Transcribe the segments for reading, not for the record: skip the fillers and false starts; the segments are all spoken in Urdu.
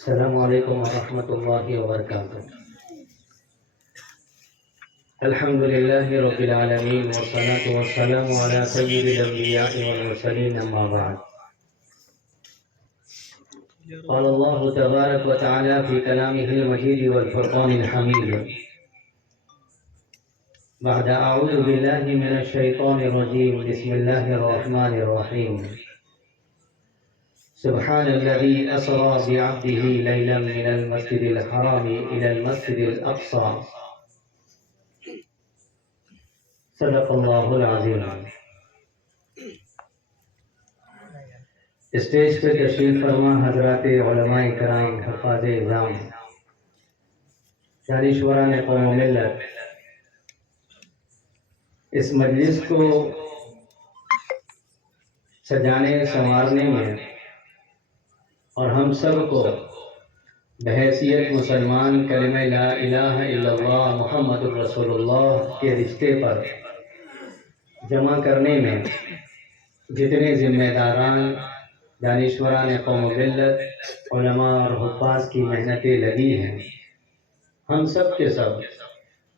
السلام علیکم ورحمۃ اللہ وبرکاتہ۔ الحمد للہ رب العالمین والصلاة والسلام علی سید الانبیاء والمرسلین اما بعد۔ قال اللہ تبارک و تعالی فی کلامہ المجید والفرقان الحمید بعد اعوذ باللہ من الشیطان الرجیم بسم اللہ الرحمن الرحیم۔ سبحان الذي أسرى بعبده ليلا من المسجد الحرام إلى المسجد الأقصى صدق الله العظيم۔ اسٹیج پہ تشریف فرما حضرات علماء کرام، حفاظ اعظام، دانشوران قوم و ملت، اس مجلس کو سجانے سنوارنے میں اور ہم سب کو بحیثیت مسلمان کلمہ لا الہ الا اللہ محمد رسول اللہ کے رشتے پر جمع کرنے میں جتنے ذمہ داران، دانشوران قوم و ملت، علماء اور حفاظ کی محنتیں لگی ہیں، ہم سب کے سب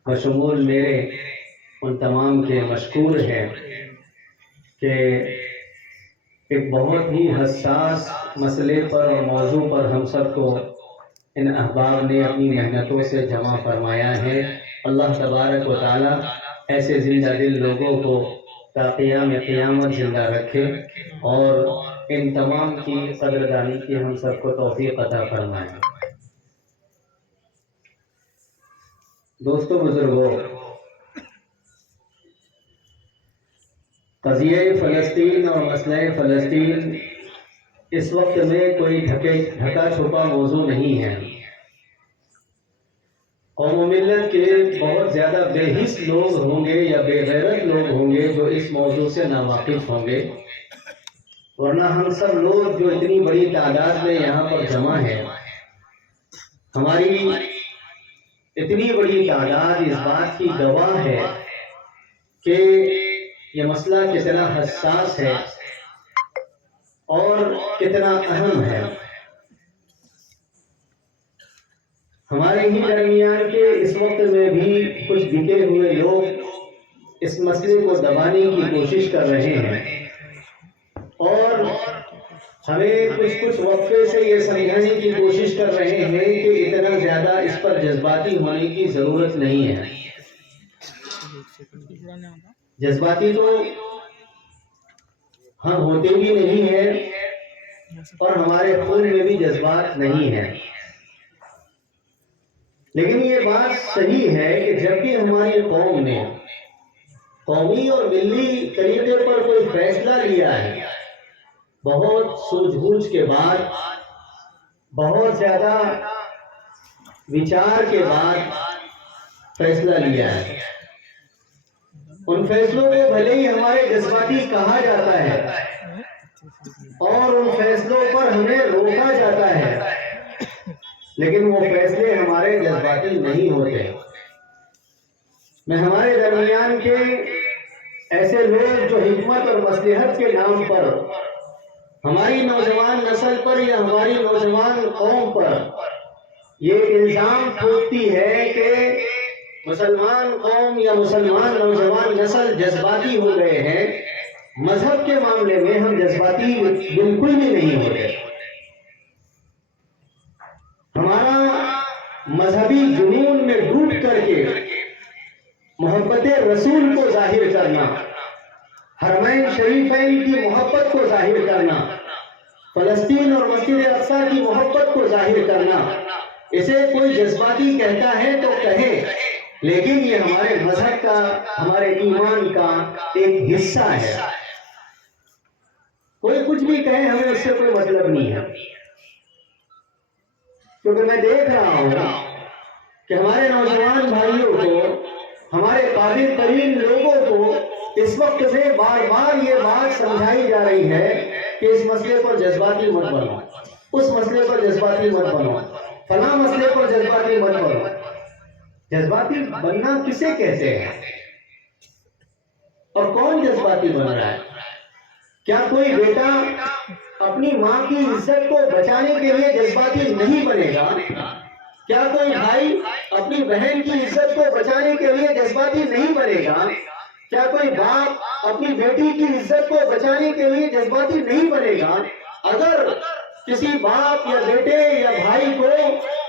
بشمول میرے ان تمام کے مشکور ہیں کہ ایک بہت ہی حساس مسئلے پر اور موضوع پر ہم سب کو ان احباب نے اپنی محنتوں سے جمع فرمایا ہے۔ اللہ تبارک و تعالی ایسے زندہ دل لوگوں کو تا قیام قیامت زندہ رکھے اور ان تمام کی قدردانی کی ہم سب کو توفیق عطا فرمائے۔ دوستو بزرگوں، قضیہ فلسطین اور مسئلہ فلسطین اس وقت میں کوئی ڈھکا چھپا موضوع نہیں ہے۔ قوم و ملت کے بہت زیادہ بے حس لوگ ہوں گے یا بے غیرت لوگ ہوں گے جو اس موضوع سے ناواقف ہوں گے، ورنہ ہم سب لوگ جو اتنی بڑی تعداد میں یہاں پر جمع ہیں، ہماری اتنی بڑی تعداد اس بات کی گواہ ہے کہ یہ مسئلہ کتنا حساس ہے اور کتنا اہم ہے۔ ہمارے ہی درمیان کے اس وقت میں بھی کچھ بکے ہوئے لوگ اس مسئلے کو دبانے کی کوشش کر رہے ہیں اور ہمیں کچھ وقفے سے یہ سمجھانے کی کوشش کر رہے ہیں کہ اتنا زیادہ اس پر جذباتی ہونے کی ضرورت نہیں ہے۔ جذباتی تو ہم ہوتے بھی نہیں ہیں اور ہمارے خون میں بھی جذبات نہیں ہیں، لیکن یہ بات صحیح ہے کہ جب بھی ہماری قوم نے قومی اور ملی طریقے پر کوئی فیصلہ لیا ہے، بہت سوچ بوجھ کے بعد، بہت زیادہ وچار کے بعد فیصلہ لیا ہے، ان فیصلوں کو بھلے ہی ہمارے جذباتی کہا جاتا ہے اور ان فیصلوں پر ہمیں روکا جاتا ہے، لیکن وہ فیصلے ہمارے جذباتی نہیں ہوتے۔ میں ہمارے درمیان کے ایسے لوگ جو حکمت اور مصلحت کے نام پر ہماری نوجوان نسل پر یا ہماری نوجوان قوم پر یہ الزام ٹھوکتی ہے کہ مسلمان قوم یا مسلمان نوجوان نسل جذباتی ہو گئے ہیں، مذہب کے معاملے میں ہم جذباتی بالکل بھی نہیں ہوتے۔ ہمارا مذہبی جنون میں ڈوب کر کے محبت رسول کو ظاہر کرنا، حرمین شریفین کی محبت کو ظاہر کرنا، فلسطین اور مسجد اقصی کی محبت کو ظاہر کرنا، اسے کوئی جذباتی کہتا ہے تو کہے، لیکن یہ ہمارے مذہب کا، ہمارے ایمان کا ایک حصہ ہے۔ کوئی کچھ بھی کہے، ہمیں اس سے کوئی مطلب نہیں ہے، کیونکہ میں دیکھ رہا ہوں کہ ہمارے نوجوان بھائیوں کو، ہمارے قابل ترین لوگوں کو اس وقت میں بار بار یہ بات سمجھائی جا رہی ہے کہ اس مسئلے پر جذباتی مت بنو، اس مسئلے پر جذباتی مت بنو، فلاں مسئلے پر جذباتی مت بنو۔ جذباتی بننا کسے کہتے ہیں اور کون جذباتی بن رہا ہے؟ کیا کوئی بیٹا اپنی ماں کی عزت کو بچانے کے لیے جذباتی نہیں بنے گا؟ کیا کوئی بھائی اپنی بہن کی عزت کو بچانے کے لیے جذباتی نہیں بنے گا؟ کیا کوئی باپ اپنی بیٹی کی عزت کو بچانے کے لیے جذباتی نہیں بنے گا؟ اگر کسی باپ یا بیٹے یا بھائی کو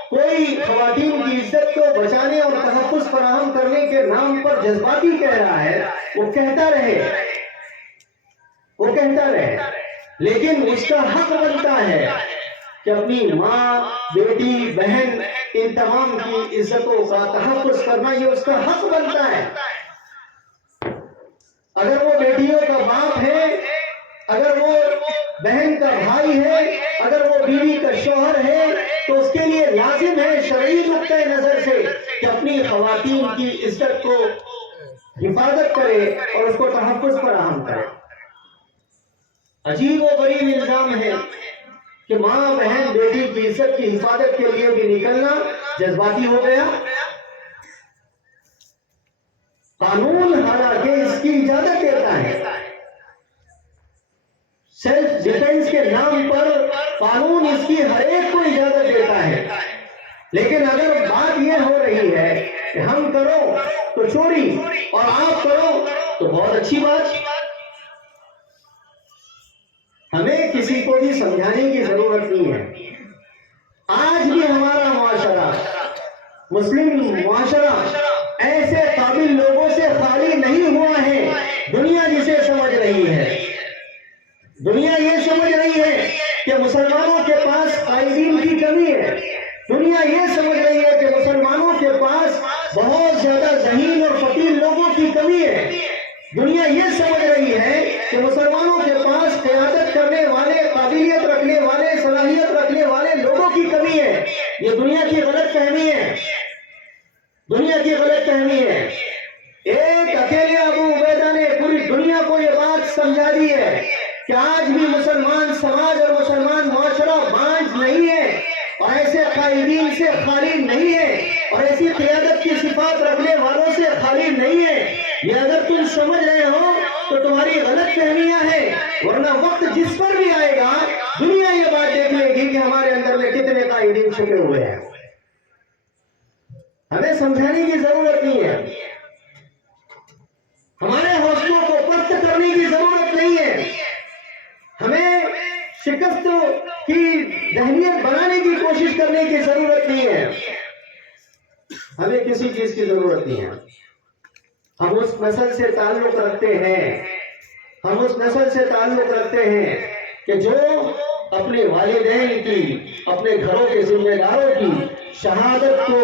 کوئی خواتین کی عزت کو بچانے اور تحفظ فراہم کرنے کے نام پر جذباتی کہہ رہا ہے، وہ کہتا رہے، لیکن اس کا حق بنتا ہے کہ اپنی ماں، بیٹی، بہن، ان تمام کی عزتوں کا تحفظ کرنا یہ اس کا حق بنتا ہے۔ اگر وہ بیٹیوں کا باپ ہے، اگر وہ بہن کا بھائی ہے، اگر وہ بیوی کا شوہر ہے، تو اس کے لیے لازم ہے شرعی نقطۂ نظر سے کہ اپنی خواتین کی عزت کو حفاظت کرے اور اس کو تحفظ فراہم کرے۔ عجیب و غریب الزام ہے کہ ماں، بہن، بیٹی کی عزت کی حفاظت کے لیے بھی نکلنا جذباتی ہو گیا۔ قانون حالانکہ اس کی اجازت دیتا ہے، سیلف ڈیفنس کے نام پر قانون اس کی ہر ایک کو اجازت دیتا ہے، لیکن اگر بات یہ ہو رہی ہے کہ ہم کرو تو چوری اور آپ کرو تو بہت اچھی بات، ہمیں کسی کو بھی سمجھانے کی ضرورت نہیں ہے۔ آج بھی ہمارا معاشرہ، مسلم معاشرہ، ایسے قابل لوگوں سے خالی نہیں ہوا ہے۔ دنیا جسے سمجھ رہی ہے، دنیا یہ سمجھ رہی ہے کہ مسلمانوں کے پاس قائدین کی کمی ہے، دنیا یہ سمجھ رہی ہے کہ مسلمانوں کے پاس بہت زیادہ ذہین اور فقیر لوگوں کی کمی ہے، دنیا یہ سمجھ رہی ہے کہ مسلمانوں کے پاس قیادت کرنے والے، قابلیت رکھنے والے، صلاحیت رکھنے والے لوگوں کی کمی ہے۔ یہ دنیا کی غلط فہمی ہے، دنیا کی غلط فہمی ہے۔ ایک اکیلے ابو عبیدہ نے پوری دنیا کو یہ بات سمجھا دی ہے کہ آج بھی مسلمان سماج اور مسلمان معاشرہ بانج نہیں ہے اور ایسے قائدین سے خالی نہیں ہے اور ایسی قیادت کی صفات رکھنے والوں سے خالی نہیں ہے۔ یہ اگر تم سمجھ رہے ہو تو تمہاری غلط فہمیاں ہیں، ورنہ وقت جس پر بھی آئے گا دنیا یہ بات دیکھ لے گی کہ ہمارے اندر میں کتنے قائدین چھپے ہوئے ہیں۔ ہمیں سمجھانے کی ضرورت نہیں ہے، ہمارے حوصلوں کو پست کرنے کی ضرورت نہیں ہے، ہمیں شکست کی ذہنیت بنانے کی کوشش کرنے کی ضرورت نہیں ہے، ہمیں کسی چیز کی ضرورت نہیں ہے۔ ہم اس نسل سے تعلق رکھتے ہیں، ہم اس نسل سے تعلق رکھتے ہیں کہ جو اپنے والدین کی، اپنے گھروں کے ذمہ داروں کی شہادت کو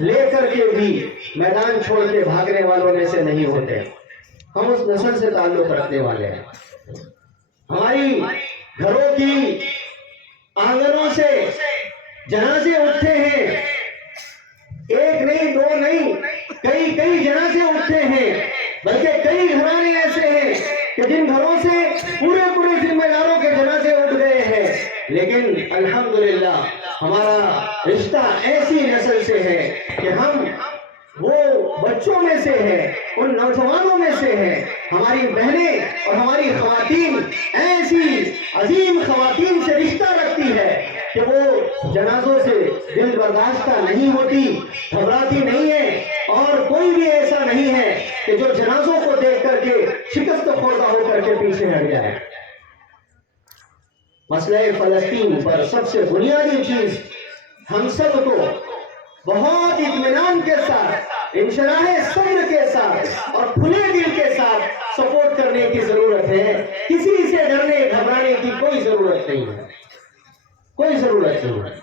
لے کر کے بھی میدان چھوڑ کے بھاگنے والوں میں سے نہیں ہوتے۔ ہم اس نسل سے تعلق رکھنے والے ہیں۔ ہماری گھروں کی آنگنوں سے جنازے اٹھتے ہیں، ایک نہیں، دو نہیں، کئی جنازے اٹھتے ہیں، بلکہ کئی گھرانے ایسے ہیں کہ جن گھروں سے پورے ذمہ داروں کے جنازے اٹھ گئے ہیں، لیکن الحمدللہ ہمارا رشتہ ایسی نسل سے ہے کہ ہم وہ بچوں میں سے ہیں، ان نوجوانوں میں سے ہیں۔ ہماری بہنیں اور ہماری خواتین ایسی عظیم خواتین سے رشتہ رکھتی ہے کہ وہ جنازوں سے دل برداشتہ نہیں ہوتی، گھبراتی نہیں ہے، اور کوئی بھی ایسا نہیں ہے کہ جو جنازوں کو دیکھ کر کے شکست خوردہ ہو کر کے پیچھے ہٹ جائے۔ مسئلہ فلسطین پر سب سے بنیادی چیز ہم سب کو بہت اطمینان کے ساتھ، انشراح صدر کے ساتھ اور کھلے دل کے ساتھ سپورٹ کرنے کی ضرورت ہے۔ کسی سے ڈرنے گھبرانے کی کوئی ضرورت نہیں ہے، کوئی ضرورت نہیں ہے۔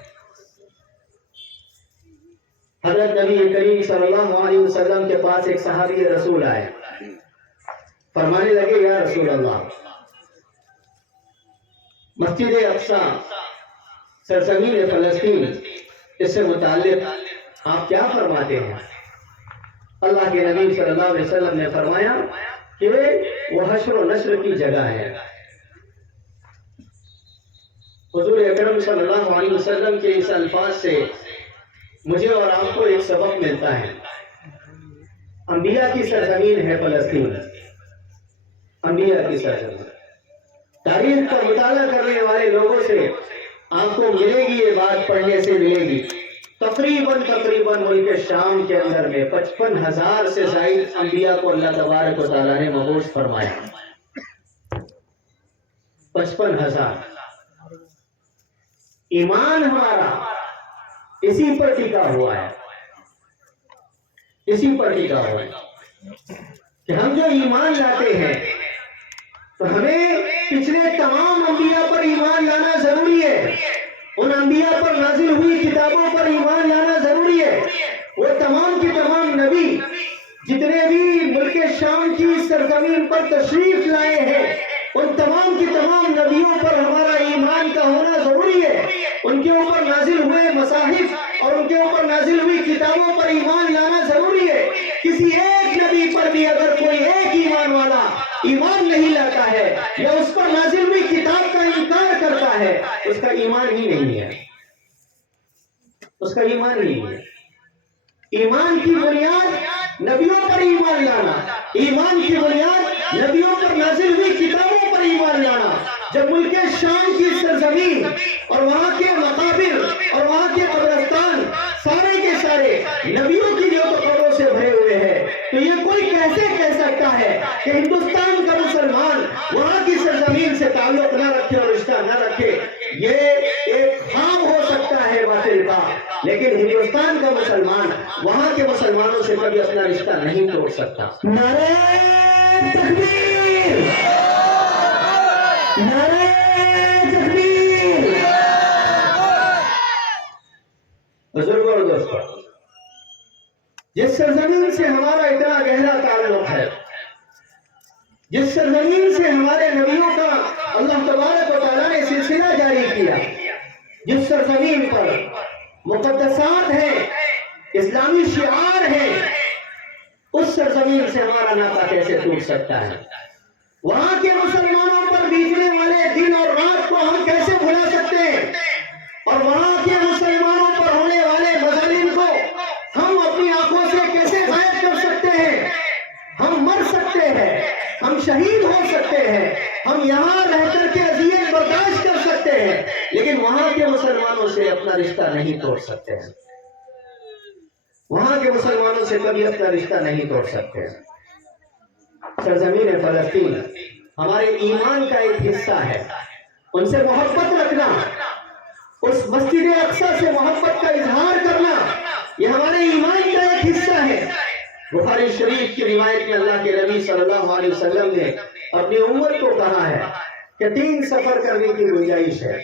حضرت نبی کریم صلی اللہ علیہ وسلم کے پاس ایک صحابی رسول آئے، فرمانے لگے یا رسول اللہ، مسجد اقصی سرزمین فلسطین، اس سے متعلق آپ کیا فرماتے ہیں؟ اللہ کے نبی صلی اللہ علیہ وسلم نے فرمایا کہ وہ حشر و نشر کی جگہ ہے۔ حضور اکرم صلی اللہ علیہ وسلم کے اس الفاظ سے مجھے اور آپ کو ایک سبق ملتا ہے۔ انبیاء کی سرزمین ہے فلسطین، انبیاء کی سرزمین، تاریخ کا مطالعہ کرنے والے لوگوں سے آپ کو ملے گی، یہ بات پڑھنے سے ملے گی، تقریباً ملک شام کے اندر میں 55,000 سے زائد انبیاء کو اللہ تبارک و تعالیٰ نے مبعوث فرمایا۔ 55,000۔ ایمان ہمارا اسی پر ٹکا ہوا ہے، اسی پر ٹکا ہوا ہے کہ ہم جو ایمان لاتے ہیں تو ہمیں پچھلے تمام انبیاء پر ایمان لانا ضروری ہے، ان انبیاء پر نازل ہوئی کتابوں پر ایمان لانا ضروری ہے۔ وہ تمام کے تمام نبی جتنے بھی ملک شام کی سرزمین پر تشریف لائے ہیں، ان تمام کے تمام نبیوں پر ہمارا ایمان کا ہونا ضروری ہے۔ ان کے اوپر نازل ہوئے مصاحف اور ان کے اوپر نازل ہوئی کتابوں پر ایمان لانا ضروری ہے۔ کسی ایک نبی پر بھی اگر کوئی ایک ایمان والا ایمان نہیں لاتا ہے یا اس پر نازل ہوئی کتاب کا انکار کرتا ہے، اس کا ایمان ہی نہیں ہے، اس کا ایمان نہیں ہے۔ ایمان کی بنیاد نبیوں پر ایمان لانا، ایمان کی بنیاد نبیوں پر نازل ہوئی کتابوں پر ایمان لانا۔ جب ملک شام کی سرزمین اور وہاں کے مقابر اور وہاں کے قبرستان سارے کے سارے نبیوں کی جو قبروں سے بھرے ہوئے ہیں، تو یہ کوئی کیسے کہہ سکتا ہے کہ ہندوستان کا مسلمان وہاں کی سرزمین سے تعلق نہ رکھے اور رشتہ نہ رکھے؟ یہ ایک خواب ہو سکتا ہے باطل کا، لیکن ہندوستان کا مسلمان وہاں کے مسلمانوں سے کبھی اپنا رشتہ نہیں توڑ سکتا۔ نعرہ تکبیر، نعرہ تکبیر۔ بزرگوں اور دوستوں، جس سرزمین سے ہمارا اتنا گہرا تعلق ہے، جس سرزمین سے ہمارے نبیوں کا اللہ تبارک و تعالیٰ نے سلسلہ جاری کیا، جس سرزمین پر مقدسات ہیں، اسلامی شعار ہیں، اس سرزمین سے ہمارا ناطہ کیسے ٹوٹ سکتا ہے؟ وہاں کے مسلمانوں پر بیتنے والے دن اور رات کو ہم کیسے بھلا سکتے ہیں؟ اور وہاں کے مسلمانوں پر ہونے والے مظالم کو ہم اپنی آنکھوں سے کیسے غائب کر سکتے ہیں؟ ہم مر سکتے ہیں، ہم شہید ہو سکتے ہیں، ہم یہاں رہ کر کے اذیت برداشت کر سکتے ہیں، لیکن وہاں کے مسلمانوں سے اپنا رشتہ نہیں توڑ سکتے ہیں، وہاں کے مسلمانوں سے کبھی اپنا رشتہ نہیں توڑ سکتے ہیں۔ سرزمین فلسطین ہمارے ایمان کا ایک حصہ ہے، ان سے محبت رکھنا، اس مسجد اقصی سے محبت کا اظہار کرنا، یہ ہمارے ایمان کا ایک حصہ ہے۔ بخاری شریف کی روایت میں اللہ کے نبی صلی اللہ علیہ وسلم نے اپنی امت کو کہا ہے کہ 3 سفر کرنے کی گنجائش ہے،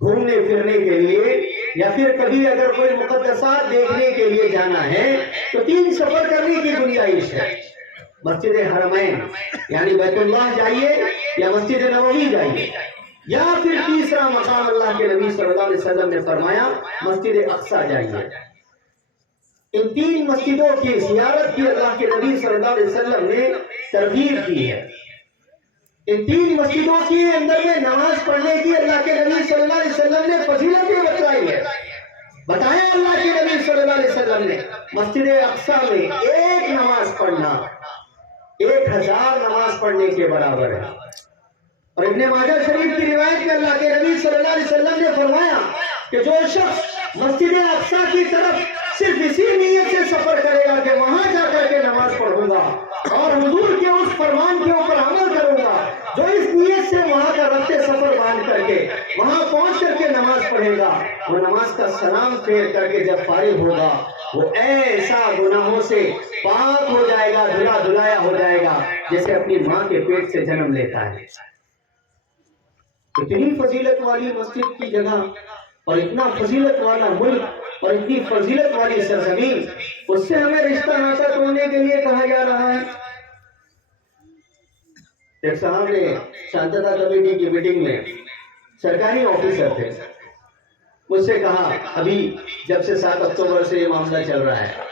گھومنے پھرنے کے لیے یا پھر کبھی اگر کوئی مقدسات دیکھنے کے لیے جانا ہے تو 3 سفر کرنے کی گنجائش ہے۔ مسجد حرمین یعنی بیت اللہ جائیے یا مسجد نبوی جائیے، یا پھر تیسرا مقام اللہ کے نبی صلی اللہ علیہ وسلم نے فرمایا مسجد اقصی جائیے۔ ان 3 مسجدوں کی زیارت کی اللہ کے نبی صلی اللہ علیہ وسلم نے ترغیب کی ہے۔ ان 3 مسجدوں کے اندر میں نماز پڑھنے کی اللہ کے نبی صلی اللہ علیہ وسلم نے فضیلتیں بتلائی ہے۔ بتایا اللہ کے نبی صلی اللہ علیہ وسلم نے مسجد اقصی میں ایک نماز پڑھنا 1000 نماز پڑھنے کے برابر ہے۔ اور ابن ماجہ شریف کی روایت میں اللہ کے نبی صلی اللہ علیہ وسلم نے فرمایا کہ جو شخص مسجد اقصی کی طرف صرف اسی نیت سے سفر کرے گا کہ وہاں جا کر کے نماز پڑھوں گا اور حضور کے اس فرمان کے اوپر عمل کروں گا، جو اس نیت سے وہاں کا ربط سفر باندھ کر کے وہاں پہنچ کر کے نماز پڑھے گا، وہ نماز کا سلام پھیر کر کے جب فارغ ہوگا وہ ایسا گناہوں سے پاک ہو جائے گا، دھلا دھلایا ہو جائے گا جیسے اپنی ماں کے پیٹ سے جنم لیتا ہے۔ اتنی فضیلت والی مسجد کی جگہ اور اتنا فضیلت والا ملک اور اتنی فضیلت والی سرزمین، اس سے ہمیں رشتہ ناطہ توڑنے کے لیے کہا جا رہا ہے۔ ایک صاحب نے شانتتا کمیٹی کی میٹنگ میں سرکاری آفیسر تھے، مجھ سے کہا ابھی جب سے 7 اکتوبر سے یہ معاملہ چل رہا ہے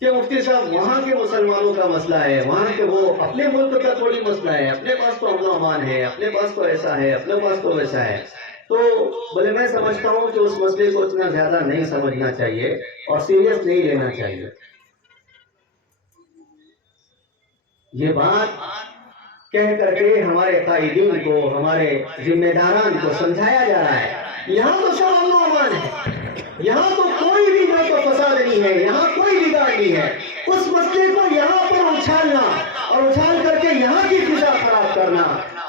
کہ مفتی صاحب وہاں کے مسلمانوں کا مسئلہ ہے، وہاں کے وہ اپنے ملک کا تھوڑی مسئلہ ہے، اپنے پاس تو امن و امان ہے، اپنے پاس تو ایسا ہے، اپنے پاس تو ویسا ہے۔ تو بولے میں سمجھتا ہوں کہ اس مسئلے کو اتنا زیادہ نہیں سمجھنا چاہیے اور سیریس نہیں لینا چاہیے۔ یہ بات کہہ کر کے ہمارے قائدین کو، ہمارے ذمہ داران کو سمجھایا جا رہا ہے۔ یہاں تو سب امن و امان ہے، یہاں تو کوئی بھی جو تو فساد نہیں ہے، یہاں کوئی بگاڑ نہیں ہے۔ اس مسئلے کو یہاں پر اچھالنا اور اچھال کر کے یہاں کی فضا خراب کرنا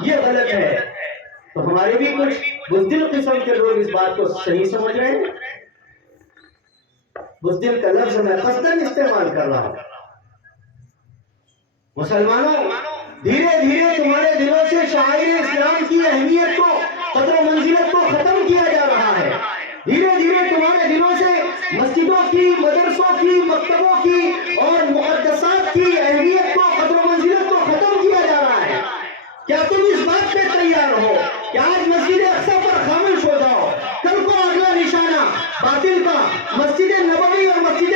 یہ غلط ہے۔ تو ہمارے بھی کچھ بزدل قسم کے لوگ اس بات کو صحیح سمجھ رہے ہیں۔ بزدل کا لفظ میں قصداً استعمال کر رہا ہوں۔ مسلمانوں، دھیرے دھیرے تمہارے دلوں سے شعائر اسلام کی اہمیت کو، قدر و منزلت کو ختم کیا جا رہا ہے۔ دھیرے دھیرے تمہارے دلوں سے مسجدوں کی، مدرسوں کی، مکتبوں کی اور مقدسات کی اہمیت کو، قدر و منزلت کو ختم کیا جا رہا ہے۔ کیا تم اس بات پہ تیار ہو کہ آج مسجد اقصی پر خاموش ہو جاؤ؟ کل کو اگلا نشانہ باطل کا مسجد نبوی اور مسجد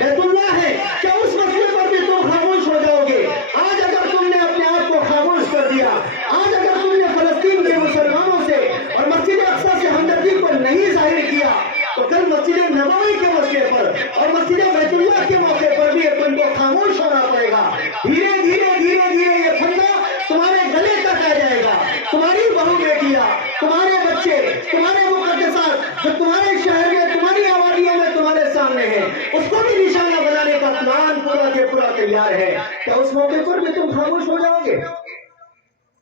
بیت اللہ ہے، کیا اس مسئلے پر بھی تم خاموش ہو جاؤ گے؟ آج اگر تم نے اپنے آپ کو خاموش کر دیا، آج اگر تم نے فلسطین کے مسلمانوں سے اور مسجد اقصی سے ہمدردی کو نہیں ظاہر کیا، تو کل مسجد نبوی کے مسئلے پر اور مسجد بیت اللہ کے موقع پر بھی تم کو خاموش ہونا پڑے گا۔ دھیرے دھیرے دھیرے دھیرے یہ پھندا تمہارے گلے تک آ جائے گا۔ تمہاری بہو بیٹیاں، تمہارے بچے، تمہارے مقدسات جو تمہارے شہر میں، تمہاری آبادیوں میں تمہارے سامنے ہیں، اس کو بھی نشانہ بنانے کا پلان پورا کے پورا تیار ہے۔ کیا اس موقع پر بھی تم خاموش ہو جاؤ گے؟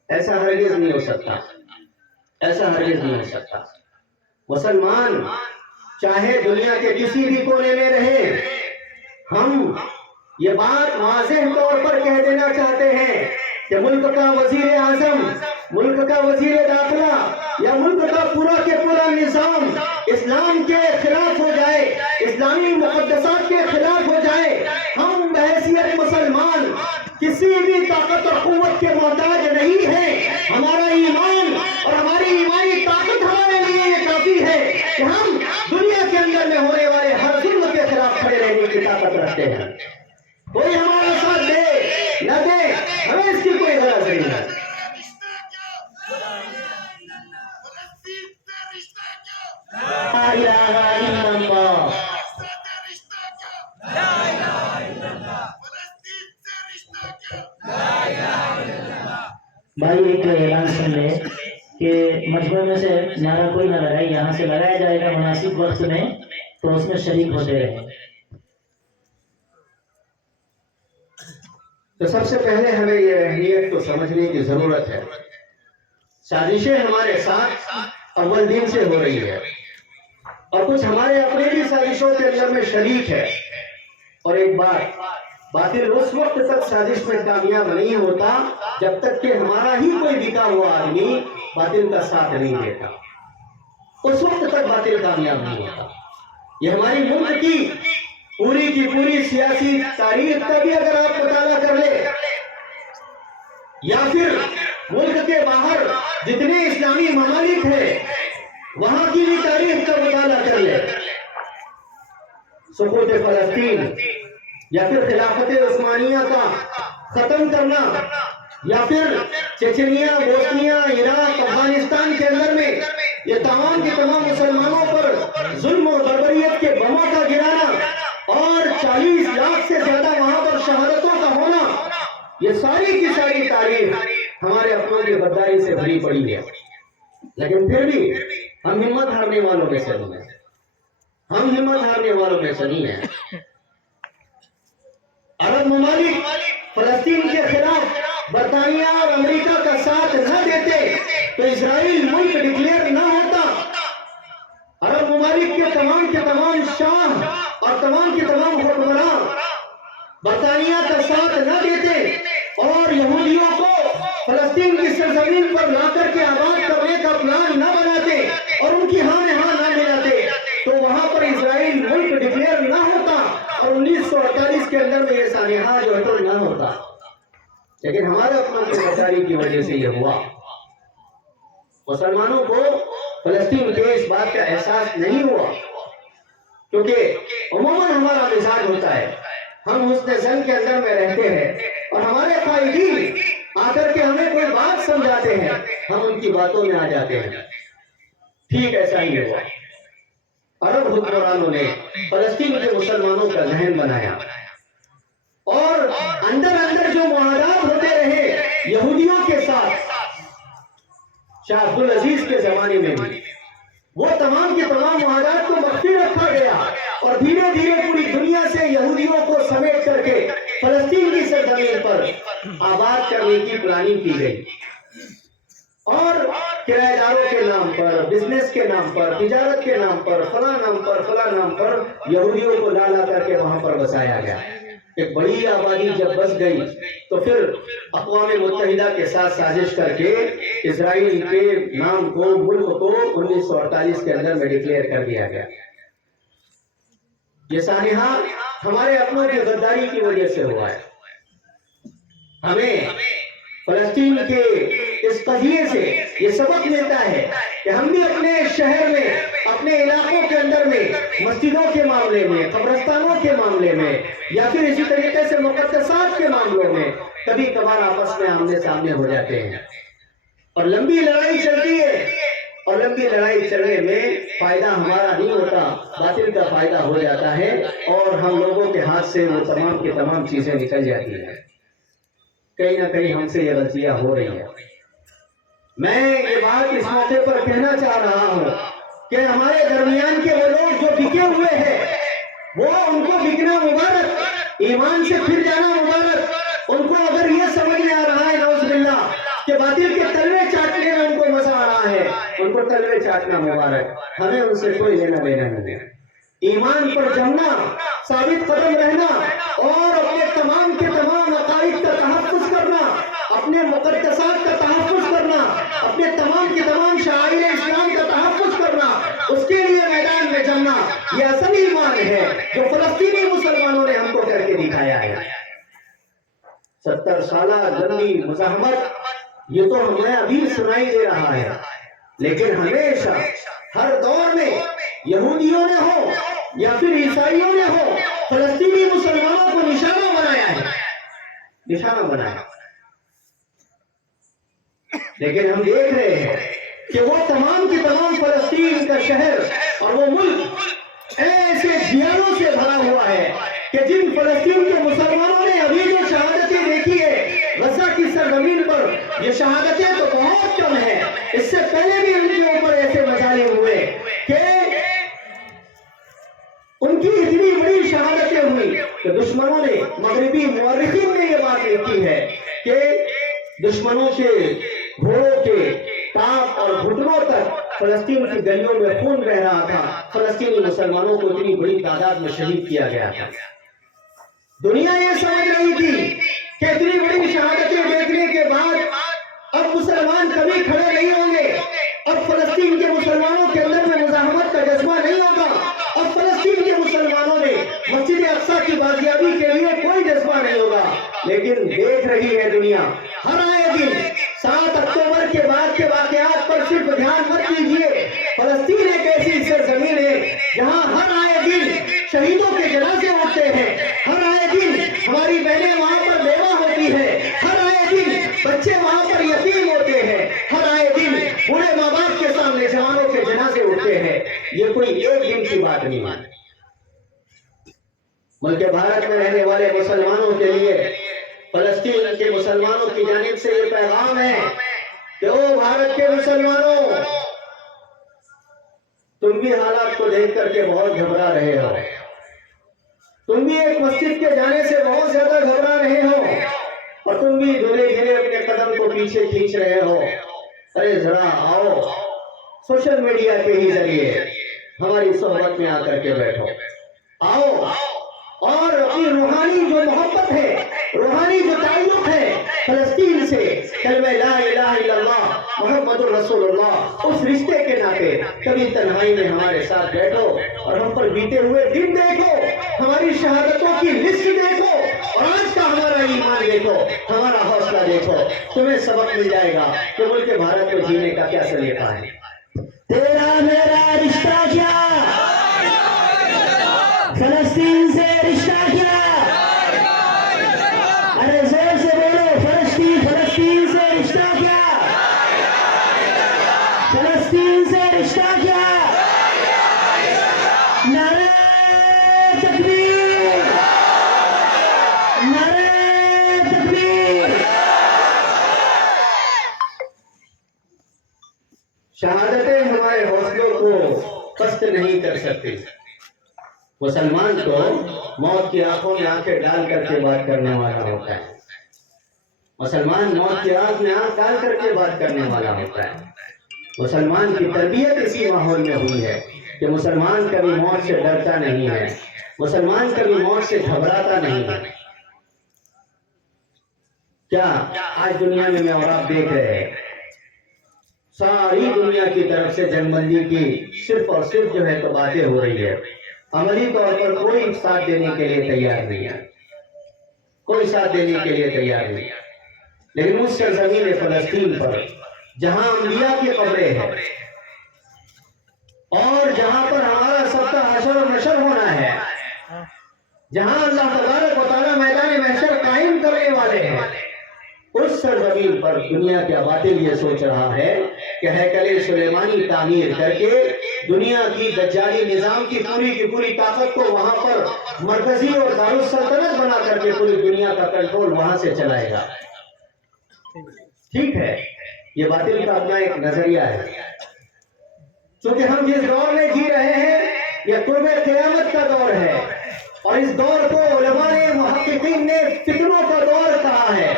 ایسا ہرگز نہیں ہو سکتا، ایسا ہرگز نہیں ہو سکتا۔ مسلمان چاہے دنیا کے کسی بھی کونے میں رہے، ہم یہ بات واضح طور پر کہہ دینا چاہتے ہیں کہ ملک کا وزیر اعظم، ملک کا وزیر داخلہ یا ملک کا پورا کے پورا نظام اسلام کے خلاف ہو جائے، اسلامی مقدسات کے خلاف ہو جائے، ہم بحیثیت مسلمان کسی بھی طاقت اور قوت کے محتاج نہیں ہیں۔ ہمارا ایمان اور ہماری ایمانی طاقت ہمارے لیے یہ کافی ہے کہ ہم دنیا کے اندر میں ہونے والے ہر ظلم کے خلاف کھڑے رہنے کی طاقت رکھتے ہیں۔ کوئی ہمارا ساتھ دے نہ دے، ہمیں اس کی کوئی غرض نہیں ہے۔ لا الہ الا اللہ۔ بھائی ایک اعلان سن لے کہ مجموعے میں سے نعرہ کوئی نہ لگائے، یہاں سے لگایا جائے گا مناسب وقت میں، تو اس میں شریک ہوتے رہیں۔ تو سب سے پہلے ہمیں یہ اہمیت کو سمجھنے کی ضرورت ہے۔ سازشیں ہمارے ساتھ اول دن سے ہو رہی ہے اور کچھ ہمارے اپنے بھی سازشوں کے اندر میں شریک ہے۔ اور ایک بات، باطل اس وقت تک سازش میں کامیاب نہیں ہوتا جب تک کہ ہمارا ہی کوئی بکا ہوا آدمی باطل کا ساتھ نہیں دیتا، اس وقت تک باطل کامیاب نہیں ہوتا۔ یہ ہماری ملک کی پوری سیاسی تاریخ کا بھی اگر آپ مطالعہ کر لیں، یا پھر ملک کے باہر جتنے اسلامی ممالک ہیں وہاں کی بھی تاریخ کا مطالعہ کر لیں، سقوط فلسطین یا پھر خلافت عثمانیہ کا ختم کرنا، یا پھر چچنیا، بوسنیا، عراق، افغانستان کے اندر میں یہ تمام کے تمام مسلمانوں پر ظلم و بربریت کے بموں کا گرانا اور 40 لاکھ سے زیادہ وہاں پر شہادتوں کا ہونا، یہ ساری کی ساری تاریخ ہمارے اپنوں کی غداری سے بھری پڑی ہے۔ لیکن پھر بھی ہم ہمت ہارنے والوں میں سے نہیں ہیں، ہم ہمت ہارنے والوں میں سے نہیں ہیں۔ عرب ممالک فلسطین کے خلاف برطانیہ اور امریکہ کا ساتھ نہ دیتے تو اسرائیل ملک ڈکلیئر نہ ہوتا۔ عرب ممالک کے تمام شاہ اور تمام کے تمام حکمران برطانیہ کا ساتھ نہ دیتے اور یہودیوں کو فلسطین کی سرزمین پر لا کر کے آباد کرنے کا پلان نہ بناتے اور ان کی ہاں میں ہاں نہ ملاتے، تو وہاں پر اسرائیل ملک ڈکلیئر نہ ہوتا اور 1948 کے اندر میں یہ سانحہ جو ہے تو نہ ہوتا۔ لیکن ہمارا اپنا غداری کی وجہ سے یہ ہوا۔ مسلمانوں کو فلسطین کے اس بات کا احساس نہیں ہوا، کیونکہ عموماً ہمارا مزاج ہوتا ہے، ہم حسن ظن کے اندر میں رہتے ہیں اور ہمارے قائدین آ کر کے ہمیں کوئی بات سمجھاتے ہیں، ہم ان کی باتوں میں آ جاتے ہیں۔ ٹھیک ایسا ہی ہوا۔ عرب حکمرانوں نے فلسطین کے مسلمانوں کا ذہن بنایا اور اندر جو معاہدات ہوتے رہے یہودیوں کے ساتھ شاہ عبدالعزیز کے زمانے میں بھی وہ تمام کے تمام معاہدات کو مخفی رکھا گیا اور دھیرے دھیرے پوری دنیا سے یہودیوں کو سمیٹ کر کے فلسطین کی سرزمین پر آباد کرنے کی پلاننگ کی گئی اور کرایہ داروں کے نام پر، بزنس کے نام پر، تجارت کے نام پر، فلاں نام پر یہودیوں کو لا کر کے وہاں پر بسایا گیا۔ ایک بڑی آبادی جب بس گئی تو پھر اقوام متحدہ کے ساتھ سازش کر کے اسرائیل کے نام کو، ملک کو 1948 کے اندر میں ڈکلیئر کر دیا گیا۔ یہ سانحہ ہمارے اپنوں کی غداری کی وجہ سے ہوا ہے۔ ہمیں فلسطین کے اس قضیے سے یہ سبق ملتا ہے کہ ہم بھی اپنے شہر میں، اپنے علاقوں کے اندر میں، مسجدوں کے معاملے میں، قبرستانوں کے معاملے میں، یا پھر اسی طریقے سے مقدسات کے معاملوں میں کبھی کبھار آپس میں آمنے سامنے ہو جاتے ہیں اور لمبی لڑائی چلتی ہے، اور لمبی لڑائی چلنے میں فائدہ ہمارا نہیں ہوتا، باطل کا فائدہ ہو جاتا ہے اور ہم لوگوں کے ہاتھ سے وہ تمام کی تمام چیزیں نکل جاتی ہیں۔ کہیں نہ کہیں ہم سے یہ غلطیاں ہو رہی ہیں۔ میں یہ بات اس موقع پر کہنا چاہ رہا ہوں کہ ہمارے درمیان کے وہ لوگ جو بکے ہوئے ہیں، وہ ان کو بکنا مبارک، ایمان سے پھر جانا مبارک۔ ان کو اگر یہ سمجھ میں آ رہا ہے نعوذ باللہ کہ باطل کے تلوے چاٹنے میں ان کو مزہ آ رہا ہے، ان کو تلوے چاٹنا مبارک، ہمیں ان سے کوئی لینا دینا نہیں ہے۔ ایمان پر جمنا، ثابت قدم رہنا اور اپنے تمام کے تمام عقائد کا تحفظ کرنا، اپنے مقدسات کا تحفظ کرنا، اپنے تمام کے تمام شعائر اسلام کا تحفظ کرنا، اس کے لیے میدان میں جمنا، یہ اصل ایمان ہے جو فلسطینی مسلمانوں نے ہم کو کر کے دکھایا ہے۔ 70 سالہ لمبی مزاحمت یہ تو ہمیں ابھی سنائی دے رہا ہے، لیکن ہمیشہ ہر دور میں یہودیوں نے ہو یا پھر عیسائیوں نے ہو، فلسطینی مسلمانوں کو نشانہ بنایا ہے، نشانہ بنایا۔ لیکن ہم دیکھ رہے ہیں کہ وہ تمام کی تمام فلسطین کا شہر اور وہ ملک ایسے جھیاروں سے بھرا ہوا ہے کہ جن فلسطین کے مسلمانوں نے ابھی جو شہادتیں دیکھی ہے غزہ کی سرزمین پر، یہ شہادتیں تو بہت کم ہیں۔ اس سے پہلے بھی ان کے اوپر ایسے مظالم ہوئے کہ ان کی اتنی بڑی شہادتیں ہوئی کہ دشمنوں نے، مغربی مورخین نے یہ بات لکھی ہے کہ دشمنوں کے گھوڑوں کے ٹانپ اور گھٹنوں تک فلسطین کی گلیوں میں خون بہ رہا تھا۔ فلسطینی مسلمانوں کو اتنی بڑی تعداد میں شہید کیا گیا تھا۔ دنیا یہ سمجھ رہی تھی کہ اتنی بڑی شہادتیں دیکھنے کے بعد اب مسلمان کبھی کھڑے نہیں ہوں گے، اب فلسطین کے مسلمانوں کے اندر میں مزاحمت کا جذبہ نہیں ہوگا، اب فلسطین کے مسلمانوں میں مسجد اقصی کی بازیابی کے لیے کوئی جذبہ نہیں ہوگا۔ لیکن دیکھ رہی ہے دنیا، ہر آئے دن 7 اکتوبر کے بعد کے واقعات پر صرف دھیان مت دیجیے، فلسطین ایک ایسی سرزمین ہے جہاں ہر آئے دن شہیدوں کے جنازے اٹھتے ہیں، ہر آئے دن ہماری بہنیں وہاں پر بیوہ ہوتی ہے، ہر آئے دن بچے وہاں پر یتیم ہوتے ہیں، ہر آئے دن بوڑھے ماں باپ کے سامنے جوانوں کے جنازے اٹھتے ہیں۔ یہ کوئی ایک دن کی بات نہیں ہے۔ ملک بھارت میں رہنے والے مسلمانوں کے لیے فلسطین کے مسلمانوں کی جانب سے یہ پیغام ہے کہ او بھارت کے مسلمانوں، تم بھی حالات کو دیکھ کر کے بہت گھبرا رہے ہو، تم بھی ایک مسجد کے جانے سے بہت زیادہ گھبرا رہے ہو اور تم بھی دھیرے دھیرے اپنے قدم کو پیچھے کھینچ رہے ہو۔ ارے ذرا آؤ، سوشل میڈیا کے ہی ذریعے ہماری صحبت میں آ کر کے بیٹھو، آؤ اور اپنی روحانی جو محبت ہے، روحانی جو تعلق ہے فلسطین سے، کلمہ لا الہ الا اللہ محمد الرسول اللہ، اس رشتے کے ناطے کبھی تنہائی میں ہمارے ساتھ بیٹھو اور ہم پر بیتے ہوئے دن دیکھو، ہماری شہادتوں کی لسٹ دیکھو اور آج کا ہمارا ایمان دیکھو، ہمارا حوصلہ دیکھو، تمہیں سبق مل جائے گا کہ ملک بھارت میں جینے کا کیا سلیقہ ہے۔ تیرا میرا رشتہ کیا، فلسطین سے رشتہ کیا، ارے زور سے بولو، فلسطین سے رشتہ کیا، فلسطین سے رشتہ کیا، نعرہ تکبیر، نعرہ تکبیر، پست نہیں کر سکتے. مسلمان تو موت کی آنکھوں میں آنکھیں ڈال کر کے بات کرنے والا ہوتا ہے. مسلمان موت کی آنکھ میں آنکھ ڈال کر کے بات کرنے والا ہوتا ہے. مسلمان کی تربیت اسی ماحول میں ہوئی ہے کہ مسلمان کبھی موت سے ڈرتا نہیں ہے, مسلمان کبھی موت سے گھبراتا نہیں ہے. کیا آج دنیا میں اور آپ دیکھ رہے ہیں, ساری دنیا کی طرف سے جنگ بندی کی صرف اور صرف جو ہے تو باتیں ہو رہی ہے, عملی طور پر کوئی ساتھ دینے کے لیے تیار نہیں ہے, کوئی ساتھ دینے کے لیے تیار نہیں ہے. لیکن اس سرزمین فلسطین پر جہاں انبیاء کی قبریں ہیں اور جہاں پر ہمارا سب کا حشر و نشر ہونا ہے, جہاں اللہ تبارک و تعالیٰ میدان محشر قائم کرنے والے ہیں, اس سرزمین پر دنیا کے باطل یہ سوچ رہا ہے کہ ہیکل سلیمانی تعمیر کر کے دنیا کی دجالی نظام کی پوری طاقت کو وہاں پر مرکزی اور دارالسلطنت بنا کر کے پوری دنیا کا کنٹرول وہاں سے چلائے گا. ٹھیک ہے, یہ باطل کا اپنا ایک نظریہ ہے. چونکہ ہم جس دور میں جی رہے ہیں یہ قرب قیامت کا دور ہے, اور اس دور کو علماء نے, محققین نے فتنوں کا دور کہا ہے.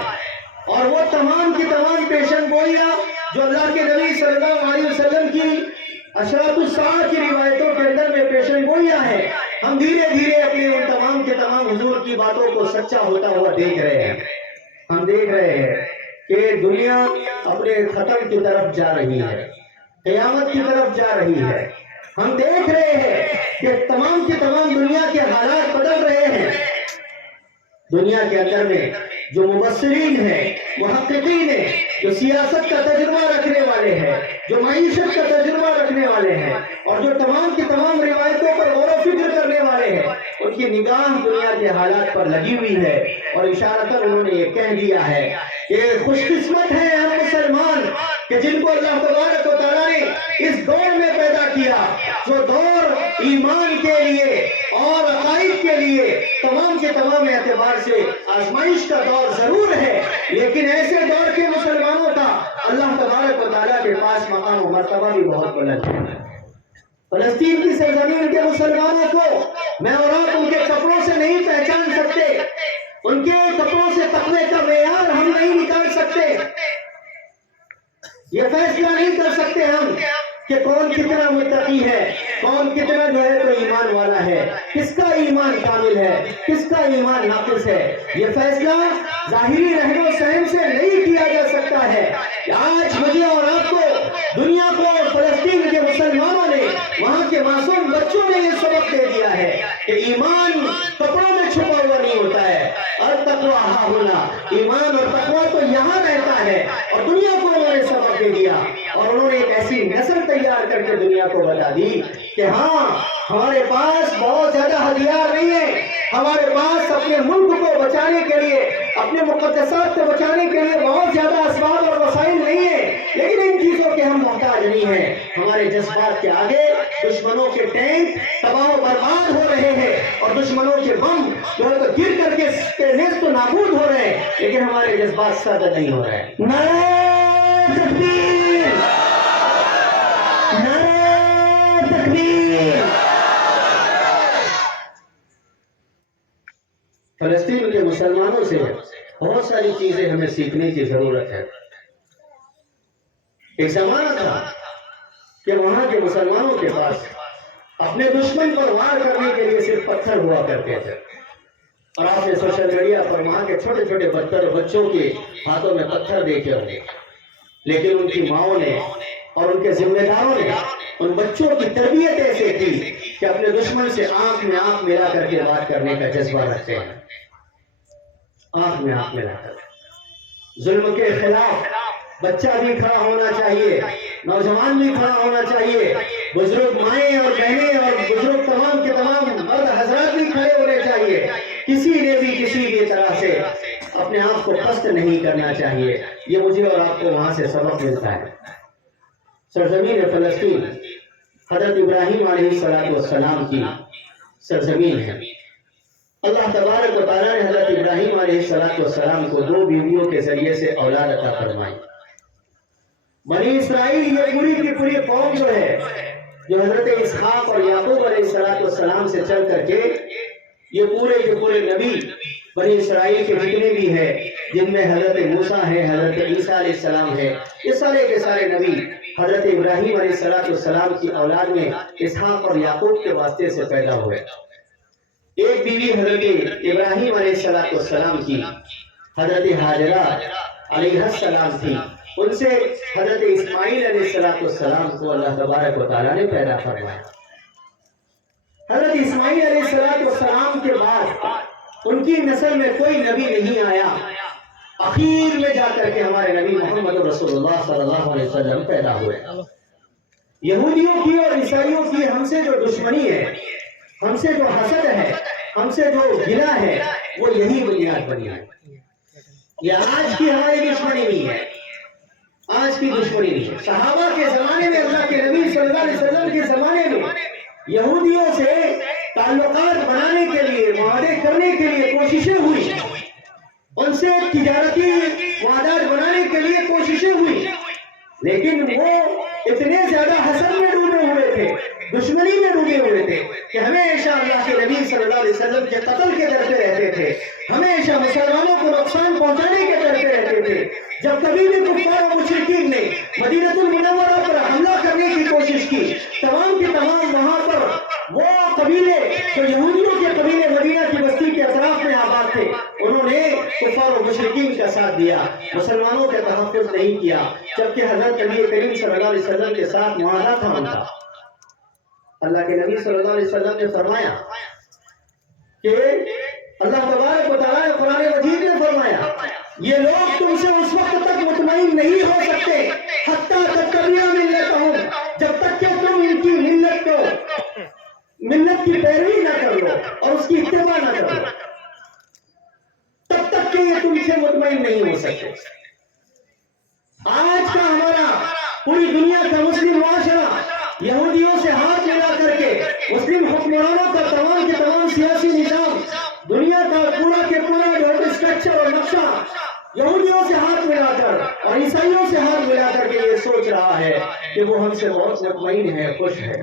اور وہ تمام کی تمام پیشن گوئیاں جو اللہ کے نبی صلی اللہ علیہ وسلم کی اشراط الساعہ کی روایتوں کے اندر میں پیشن گوئیاں ہیں, ہم دھیرے دھیرے اپنے ان تمام کے تمام حضور کی باتوں کو سچا ہوتا ہوا دیکھ رہے ہیں. ہم دیکھ رہے ہیں کہ دنیا اپنے ختم کی طرف جا رہی ہے, قیامت کی طرف جا رہی ہے. ہم دیکھ رہے ہیں کہ تمام کی تمام دنیا کے حالات بدل رہے ہیں. دنیا کے اندر میں جو مبصرین ہیں, محققین ہیں, جو سیاست کا تجربہ رکھنے والے ہیں, جو معیشت کا تجربہ رکھنے والے ہیں, اور جو تمام کی تمام روایتوں پر غور و فکر کرنے والے ہیں, ان کی نگاہ دنیا کے حالات پر لگی ہوئی ہے. اور اشارتاً انہوں نے یہ کہہ دیا ہے کہ خوش قسمت ہیں ہم مسلمان کہ جن کو اللہ تبارک و تعالیٰ نے اس دور میں پیدا کیا, جو دور ایمان کے لیے اور عقائد کے لیے تمام کے تمام اعتبار سے آزمائش کا دور ضرور ہے, لیکن ایسے دور کے مسلمانوں کا اللہ تبارک و تعالیٰ کے پاس مقام و مرتبہ بھی بہت بلند ہے. فلسطین کی سرزمین کے مسلمانوں کو میں اور آپ ان کے کپڑوں سے نہیں پہچان سکتے, ان کے کپڑوں سے تقوی کا معیار ہم نہیں نکال سکتے. یہ فیصلہ نہیں کر سکتے ہم کہ کون کتنا متقی ہے, کون کتنا جو ہے تو ایمان والا ہے, کس کا ایمان کامل ہے, کس کا ایمان ناقص ہے. یہ فیصلہ ظاہری رہن و سہن سے نہیں کیا جا سکتا ہے. آج مجھے اور آپ کو, دنیا کو, فلسطین کے مسلمانوں نے, وہاں کے معصوم بچوں نے یہ سبق دے دیا ہے کہ ایمان کپڑوں میں چھپا ہوا نہیں ہوتا ہے. التقویٰ ہاں ہونا, ایمان اور تقویٰ تو یہاں رہتا ہے. اور دنیا کو انہوں نے سبق دے دیا, اور انہوں نے ایک ایسی نسل تیار کر کے دنیا کو بتا دی کہ ہاں ہمارے پاس بہت زیادہ ہتھیار نہیں ہے, ہمارے پاس اپنے ملک کو بچانے کے لیے, اپنے مقدسات کو بچانے کے لیے بہت زیادہ اسباب اور وسائل نہیں ہے, لیکن ان چیزوں کے ہم محتاج نہیں ہیں. ہمارے جذبات کے آگے دشمنوں کے ٹینک تباہ و برباد ہو رہے ہیں, اور دشمنوں کے بم جو ہے تو گر کر کے نیست و نابود ہو رہے ہیں, لیکن ہمارے جذبات سادہ نہیں ہو رہے ہیں. نعرہ تکبیر, نعرہ تکبیر. فلسطین کے مسلمانوں سے بہت ساری چیزیں ہمیں سیکھنے کی ضرورت ہے. ایک زمانہ تھا کہ وہاں کے مسلمانوں کے پاس اپنے دشمن پر وار کرنے کے لیے صرف پتھر ہوا کرتے تھے, اور آپ نے سوشل میڈیا پر وہاں کے چھوٹے چھوٹے بچوں کے ہاتھوں میں پتھر دیکھے ہوں گے, لیکن ان کی ماؤں نے اور ان کے ذمہ داروں نے ان بچوں کی تربیت ایسے کی کہ اپنے دشمن سے آنکھ میں آنکھ ملا کر کے بات کرنے کا جذبہ رکھتے ہیں. آنکھ میں آنکھ ملا کر ظلم کے خلاف بچہ بھی کھڑا ہونا چاہیے, نوجوان بھی کھڑا ہونا چاہیے, بزرگ مائیں اور بہنیں اور بزرگ تمام کے تمام مرد حضرات بھی کھڑے ہونے چاہیے. کسی نے بھی کسی بھی طرح سے اپنے آپ کو پست نہیں کرنا چاہیے. یہ مجھے اور آپ کو وہاں سے سبق ملتا ہے. سرزمین فلسطین حضرت ابراہیم علیہ السلام کی سرزمین ہے. اللہ تبارک و تعالیٰ نے حضرت ابراہیم علیہ السلام کو 2 بیویوں کے ذریعے سے اولاد عطا فرمائی. بنی اسرائیل یہ پوری کی پوری قوم جو ہے, جو حضرت اسحاق اور یعقوب علیہ السلام سے چل کر کے یہ پورے کے پورے نبی بنی اسرائیل کے جتنے بھی ہیں، جن میں حضرت موسیٰ ہے، حضرت عیسیٰ علیہ السلام ہے، یہ سارے کے سارے نبی حضرت ابراہیم علیہ السلام کی اولاد میں اسحاق اور یعقوب کے واسطے سے پیدا ہوئے۔ ایک بیوی حضرت ابراہیم علیہ السلام کی حضرت حاجرہ علیہ السلام تھی، ان سے حضرت اسماعیل علیہ السلام کو اللہ تبارک و تعالیٰ نے پیدا فرمایا۔ حضرت اسماعیل علیہ السلام کے بعد ان کی نسل میں کوئی نبی نہیں آیا، اخیر میں جا کر کے ہمارے نبی محمد رسول اللہ صلی اللہ علیہ وسلم پیدا ہوئے۔ یہودیوں کی اور عیسائیوں کی ہم سے جو دشمنی ہے، ہم سے جو حسد ہے، ہم سے جو گلہ ہے، وہ یہی بنیاد بنی ہے۔ یہ آج کی ہماری دشمنی نہیں ہے، آج کی دشمنی نہیں ہے۔ صحابہ کے زمانے میں، اللہ کے نبی صلی اللہ علیہ وسلم کے زمانے میں یہودیوں سے تعلقات بنانے کے لیے، معاہدے کرنے کے لیے کوششیں ہوئی، ان سے تجارتی معاہدات بنانے کے لیے کوششیں ہوئی، لیکن وہ اتنے زیادہ حسد میں ڈوبے ہوئے تھے، دشمنی میں ڈوبے ہوئے تھے کہ ہمیشہ اللہ کے نبی صلی اللہ علیہ وسلم کے قتل کے ڈرتے رہتے تھے، ہمیشہ مسلمانوں کو نقصان پہنچانے کے ڈرتے رہتے تھے۔ جب کبھی بھی کفار و مشرکین نے مدینہ المنورہ پر حملہ کرنے کی کوشش کی، تمام کے تمام وہاں پر وہ قبیلے جو یہودیوں کے قبیلے مدینہ کی بستی کے اطراف میں آباد تھے، انہوں نے کفار و مشرکین کا ساتھ دیا، مسلمانوں کا تحفظ نہیں کیا، جبکہ حضرت نبی کریم صلی اللہ علیہ وسلم کے ساتھ معاہدہ تھا ان کا۔ اللہ کے نبی صلی اللہ علیہ وسلم نے فرمایا کہ اللہ تبارک و تعالیٰ نے قرآن مجید میں فرمایا، یہ لوگ تم سے اس وقت تک مطمئن نہیں ہو سکتے حتیٰ تتبعوا ملتہم، جب تک کہ تم ان کی ملت کی پیروی نہ کر لو اور اس کی اتباع نہ کر لو، تب تک کہ یہ تم سے مطمئن نہیں ہو سکتے۔ آج کا ہمارا پوری دنیا کا مسلم معاشرہ یہودیوں سے ہاتھ ملا کر کے، مسلم حکمرانوں کا تمام کے تمام سیاسی نظام، دنیا کا پورا کے پورا جو اسٹرکچر اور نقشہ یہودیوں سے ہاتھ ملا کر اور عیسائیوں سے ہاتھ ملا کر کے یہ سوچ رہا ہے کہ وہ ہم سے بہت مطمئن ہے، خوش ہے۔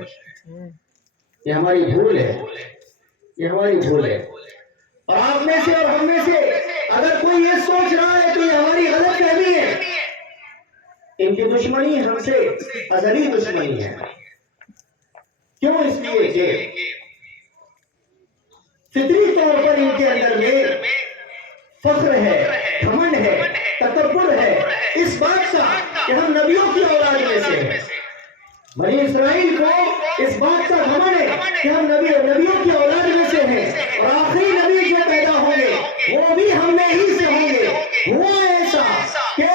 یہ ہماری بھول ہے، یہ ہماری بھول ہے۔ اور آپ میں سے اور ہم میں سے اگر کوئی یہ سوچ رہا ہے تو یہ ہماری غلط فہمی ہے۔ ان کی دشمنی ہم سے ازلی دشمنی ہے۔ کیوں؟ اس لیے کہ فطری طور پر ان کے اندر میں فخر ہے، گھمنڈ ہے، تکبر ہے اس بات کا کہ ہم نبیوں کی اولاد میں سے ہیں۔ بنی اسرائیل کو اس بات کا گھمنڈ ہے کہ ہم نبیوں کی اولاد میں سے ہیں، اور آخری نبی جو پیدا ہوں گے وہ بھی ہم میں ہی سے ہوں گے۔ ہوا ایسا کہ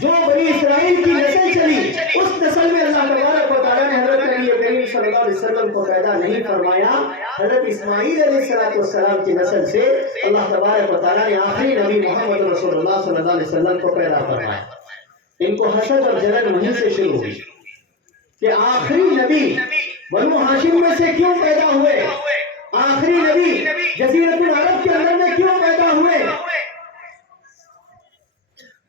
جو بنی اسرائیل کی نسل چلی، اس نسل میں اللہ تبارک و تعالیٰ نے حضرت نبی کریم صلی اللہ علیہ وسلم کو پیدا نہیں فرمایا، حضرت اسماعیل علیہ السلام کی نسل سے اللہ تبارک و تعالیٰ نے آخری نبی محمد رسول اللہ صلی اللہ علیہ وسلم کو پیدا فرمایا۔ ان کو حسد اور جلن وہیں سے شروع ہوئی کہ آخری نبی بنو ہاشم میں سے کیوں پیدا ہوئے، آخری نبی جزیرۃ العرب کے اندر میں کیوں پیدا ہوئے۔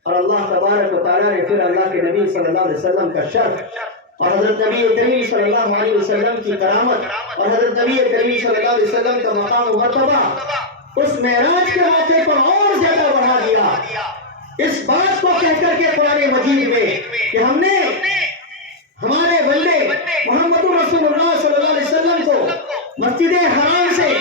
اور اللہ تبارک و تعالیٰ نے پھر اللہ کے نبی صلی اللہ علیہ وسلم کا شرف اور حضرت نبی کریم صلی اللہ علیہ وسلم کی کرامت اور حضرت نبی کریم صلی اللہ علیہ وسلم کا مقام و مرتبہ اس معراج کے موقع پر اور زیادہ بڑھا دیا، اس بات کو کہہ کر کے قرآن مجید میں کہ ہم نے ہمارے بندے محمد رسول اللہ صلی اللہ علیہ وسلم کو مسجد حرام سے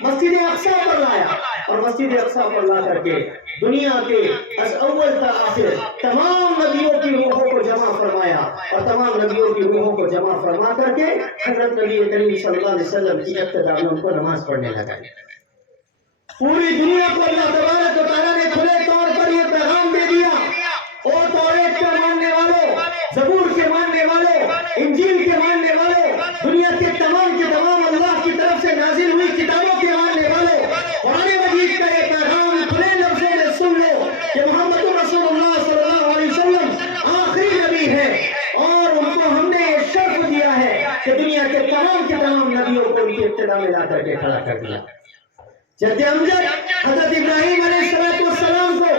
مسجد اقصیٰ پر لایا، اور مسجد اقصیٰ پر لا کر کے دنیا کے از اول تا آخر تمام نبیوں کی روحوں کو جمع فرمایا، اور تمام نبیوں کی روحوں کو جمع فرما کر کے حضرت نبی کریم صلی اللہ علیہ وسلم کی ابتدا میں ان کو نماز پڑھنے لگائی۔ پوری دنیا کو اللہ تبارک و تعالیٰ نے کھلے طور پر یہ پیغام دے دیا، اور توریت کے ماننے والوں، زبور کے ماننے والوں، انجیل کے ماننے والوں، دنیا کے تمام اللہ کی طرف سے نازل ہوئی کتابوں کے ماننے والوں، قرآن مجید کا یہ پیغام کھلے لفظوں میں سن لو کہ محمد رسول اللہ صلی اللہ علیہ وسلم آخری نبی ہے، اور ان کو ہم نے یہ شرف دیا ہے کہ دنیا کے تمام نبیوں کو ان کی ابتدا میں لا کر کے کھڑا کر دیا۔ جد امجد حضرت ابراہیم علیہ السلام کو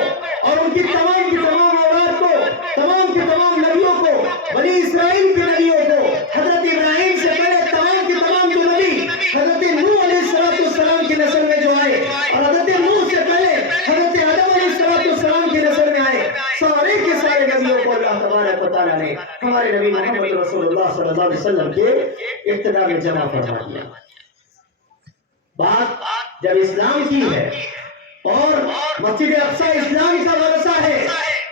اور ان کی تمام اولاد کو، تمام کے تمام نبیوں کو، بنی اسرائیل کے نبیوں کو حضرت ابراہیم صلی اللہ علیہ وسلم کے ابتدا میں جمع فرما دیا. بات جب اسلام کی ہے اور مسجد اقصی اسلام کا ورثہ ہے,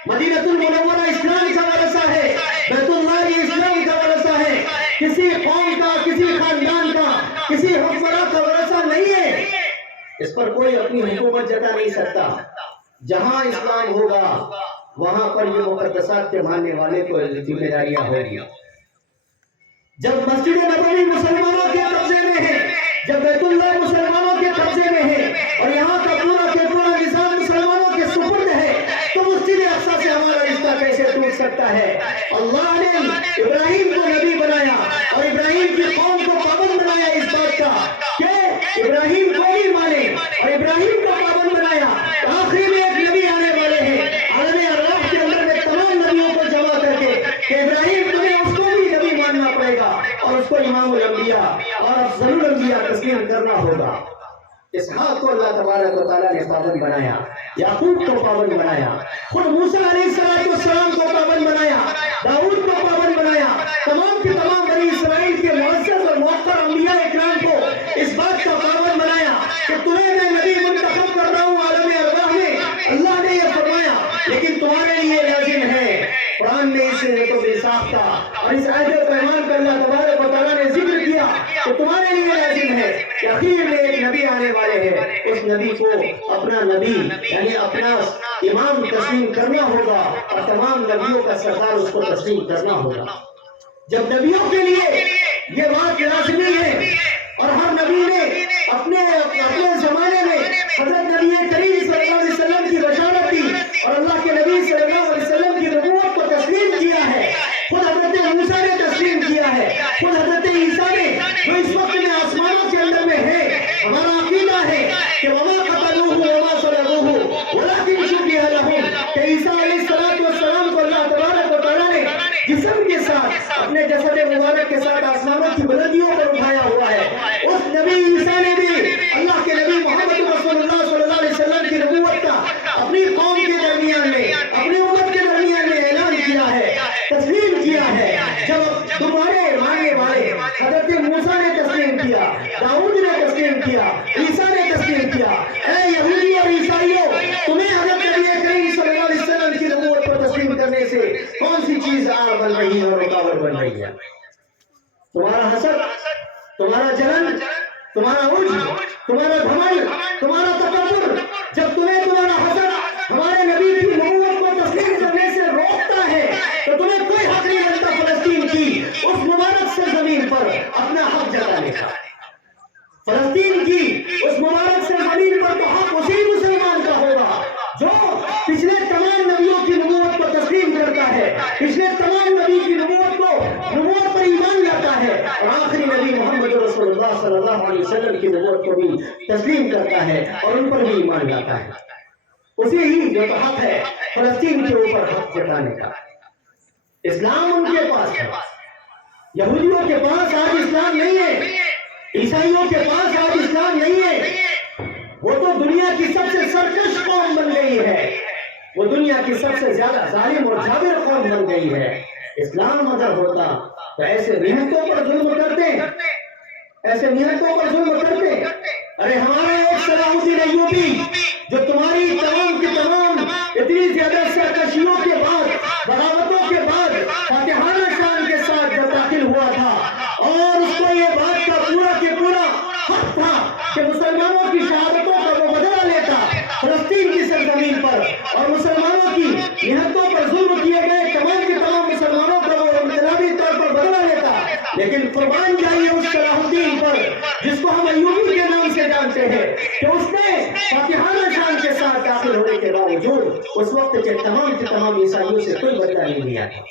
مدینہ المنورہ اسلام کا ورثہ ہے, بیت اللہ اسلام کا ورثہ ہے, کسی قوم کا, کسی خاندان کا, کسی حکمراں کا ورثہ نہیں ہے. اس پر کوئی اپنی حکومت جتا نہیں سکتا. جہاں اسلام ہوگا وہاں پر یہ مقدسات کے ماننے والے کو ذمہ داریاں ہوگی. جب مسجد نبوی مسلمانوں کے قبضے میں ہے, جب بیت اللہ مسلمانوں کے قبضے میں ہے اور یہاں کا پورا نظام مسلمانوں کے سپرد ہے, تو مسجد اقصی سے ہمارا رشتہ کیسے ٹوٹ سکتا ہے؟ اللہ نے ابراہیم کو نبی بنایا اور ابراہیم کی قوم کو پابند بنایا اس بات کا کہ ابراہیم کو بھی مانے, اور ابراہیم کو پابند بنایا. آخری میں ایک نبی آنے والے ہیں عالم ارواح کے اندر میں تمام نبیوں کو جمع کر کے کہ ابراہیم تمہیں اس کو بھی نبی ماننا پڑے گا اور اس کو امام الانبیاء اور افضل الانبیاء تسلیم کرنا ہوگا. اسحاق کو اللہ تبارک و تعالیٰ نے پابند بنایا, یعقوب کو پابند بنایا, خود موسیٰ علیہ السلام کو پابند بنایا, داؤد کو پابند بنایا, تمام کے تمام بنی اسرائیل کے معزز اور موقر انبیاء اکرام کو اس بات کا پابند بنایا کہ تمہیں میں نبی منتخب کر رہا ہوں عالم ارواح میں. اللہ نے یہ فرمایا لیکن تمہارے لیے لازم ہے. قرآن نے اسے تو بے ساختہ اور اس عہد و پیمان پر اللہ تبارک و تعالیٰ نے ذکر کیا کہ تمہارے لیے لازم ہے کہ اخیر میں ایک نبی آنے والے ہیں, اس نبی کو اپنا نبی یعنی اپنا امام تسلیم کرنا ہوگا اور تمام نبیوں کا سردار اس کو تسلیم کرنا ہوگا. جب نبیوں کے لیے یہ بات لازمی ہے اور ہر نبی نے اپنے زمانے میں حضرت نبی کریم صلی اللہ علیہ وسلم کی بشارت دی اور اللہ کے نبی صلی اللہ علیہ وسلم کی نبوت کو تسلیم کیا ہے, خود حضرت موسیٰ نے تسلیم کیا ہے, خود حضرت عیسیٰ نے جو اس وقت میں آسمانوں کے اندر میں ہے. ہمارا عقیدہ ہے کہ وما قتلوہ وما صلبوہ ولکن شبہ لہم, کہ عیسیٰ علیہ السلام کو اللہ تبارک و تعالیٰ نے جسم کے ساتھ اپنے جسد مبارک کے ساتھ آسمانوں کی بلندیوں پر اٹھایا ہوا ہے. اس نبی عیسیٰ نے بھی اللہ کے نبی محمد رسول اللہ صلی اللہ علیہ وسلم کی نبوت کا اپنی قوم کے درمیان میں, اپنی امت کے درمیان میں اعلان کیا ہے, تسلیم کیا ہے. جب تمہارے ماننے والے حضرت موسیٰ نے تسلیم کیا, داؤد نے تسلیم کیا, عیسیٰ نے تسلیم کیا, اے یہودی اور عیسائیوں, تمہیں حضرت نبی کریم صلی اللہ علیہ وسلم کی نبوت کو تسلیم کرنے سے کون سی چیز بن رہی ہے اور رکاوٹ بن رہی ہے؟ تمہارا حسد, تمہارا جلن, تمہارا عجب, تمہارا گھمنڈ, تمہارا تکبر. جب تمہیں تمہارا حسد ہمارے نبی کی نبوت کو تسلیم کرنے سے روکتا ہے تو تمہیں کوئی حق نہیں بنتا فلسطین کی اس مبارک سے زمین پر اپنا حق جتانے کا. فلسطین کی اس مبارک سے زمین پر تو حق اسی مسلمان کا ہوگا جو پچھلے تمام نبیوں کی نبوت کو تسلیم کرتا ہے, پچھلے تمام نبی کی نبوت پر ایمان لاتا ہے اور آخری نبی محمد رسول اللہ صلی اللہ علیہ وسلم کی نبوت کو بھی تسلیم کرتا ہے اور ان پر بھی ایمان لاتا ہے. اسی ہی جو حق ہے فلسطین کے اوپر حق جتانے کا. اسلام ان کے پاس ہے, یہودیوں کے پاس آج اسلام نہیں ہے, عیسائیوں کے پاس آج اسلام نہیں ہے. وہ تو دنیا کی سب سے سرکش قوم بن گئی ہے, وہ دنیا کی سب سے زیادہ ظالم اور جابر قوم بن گئی ہے. اسلام اگر ہوتا تو ایسے نہتوں پر ظلم کرتے, ایسے نہتوں پر ظلم کرتے. ارے ہمارا ایک صلاح الدین ایوبی جو تمہاری تمام کی تمام اتنی زیادہ سرکشیوں کے بعد, بغاوتوں کے بعد فاتحانہ شان کے ساتھ جب داخل ہوا تھا اور اس کو یہ بات کا پورا کے پورا حق تھا کہ مسلمانوں کی شہادتوں کا وہ بدلہ لیتا فلسطین کی سرزمین پر اور مسلمانوں کی نہتوں پر ظلم کیے گئے تمام کے تمام مسلمانوں کا وہ انقلابی طور پر بدلہ لیتا, لیکن قربان جائیے اس صلاح الدین پر جس کو ہم ایوبی کے نام سے جانتے ہیں کہ اس نے فاتحانہ شان کے ساتھ داخل ہونے کے باوجود اس وقت کے تمام عیسائیوں سے کوئی بدلہ نہیں لیا تھا,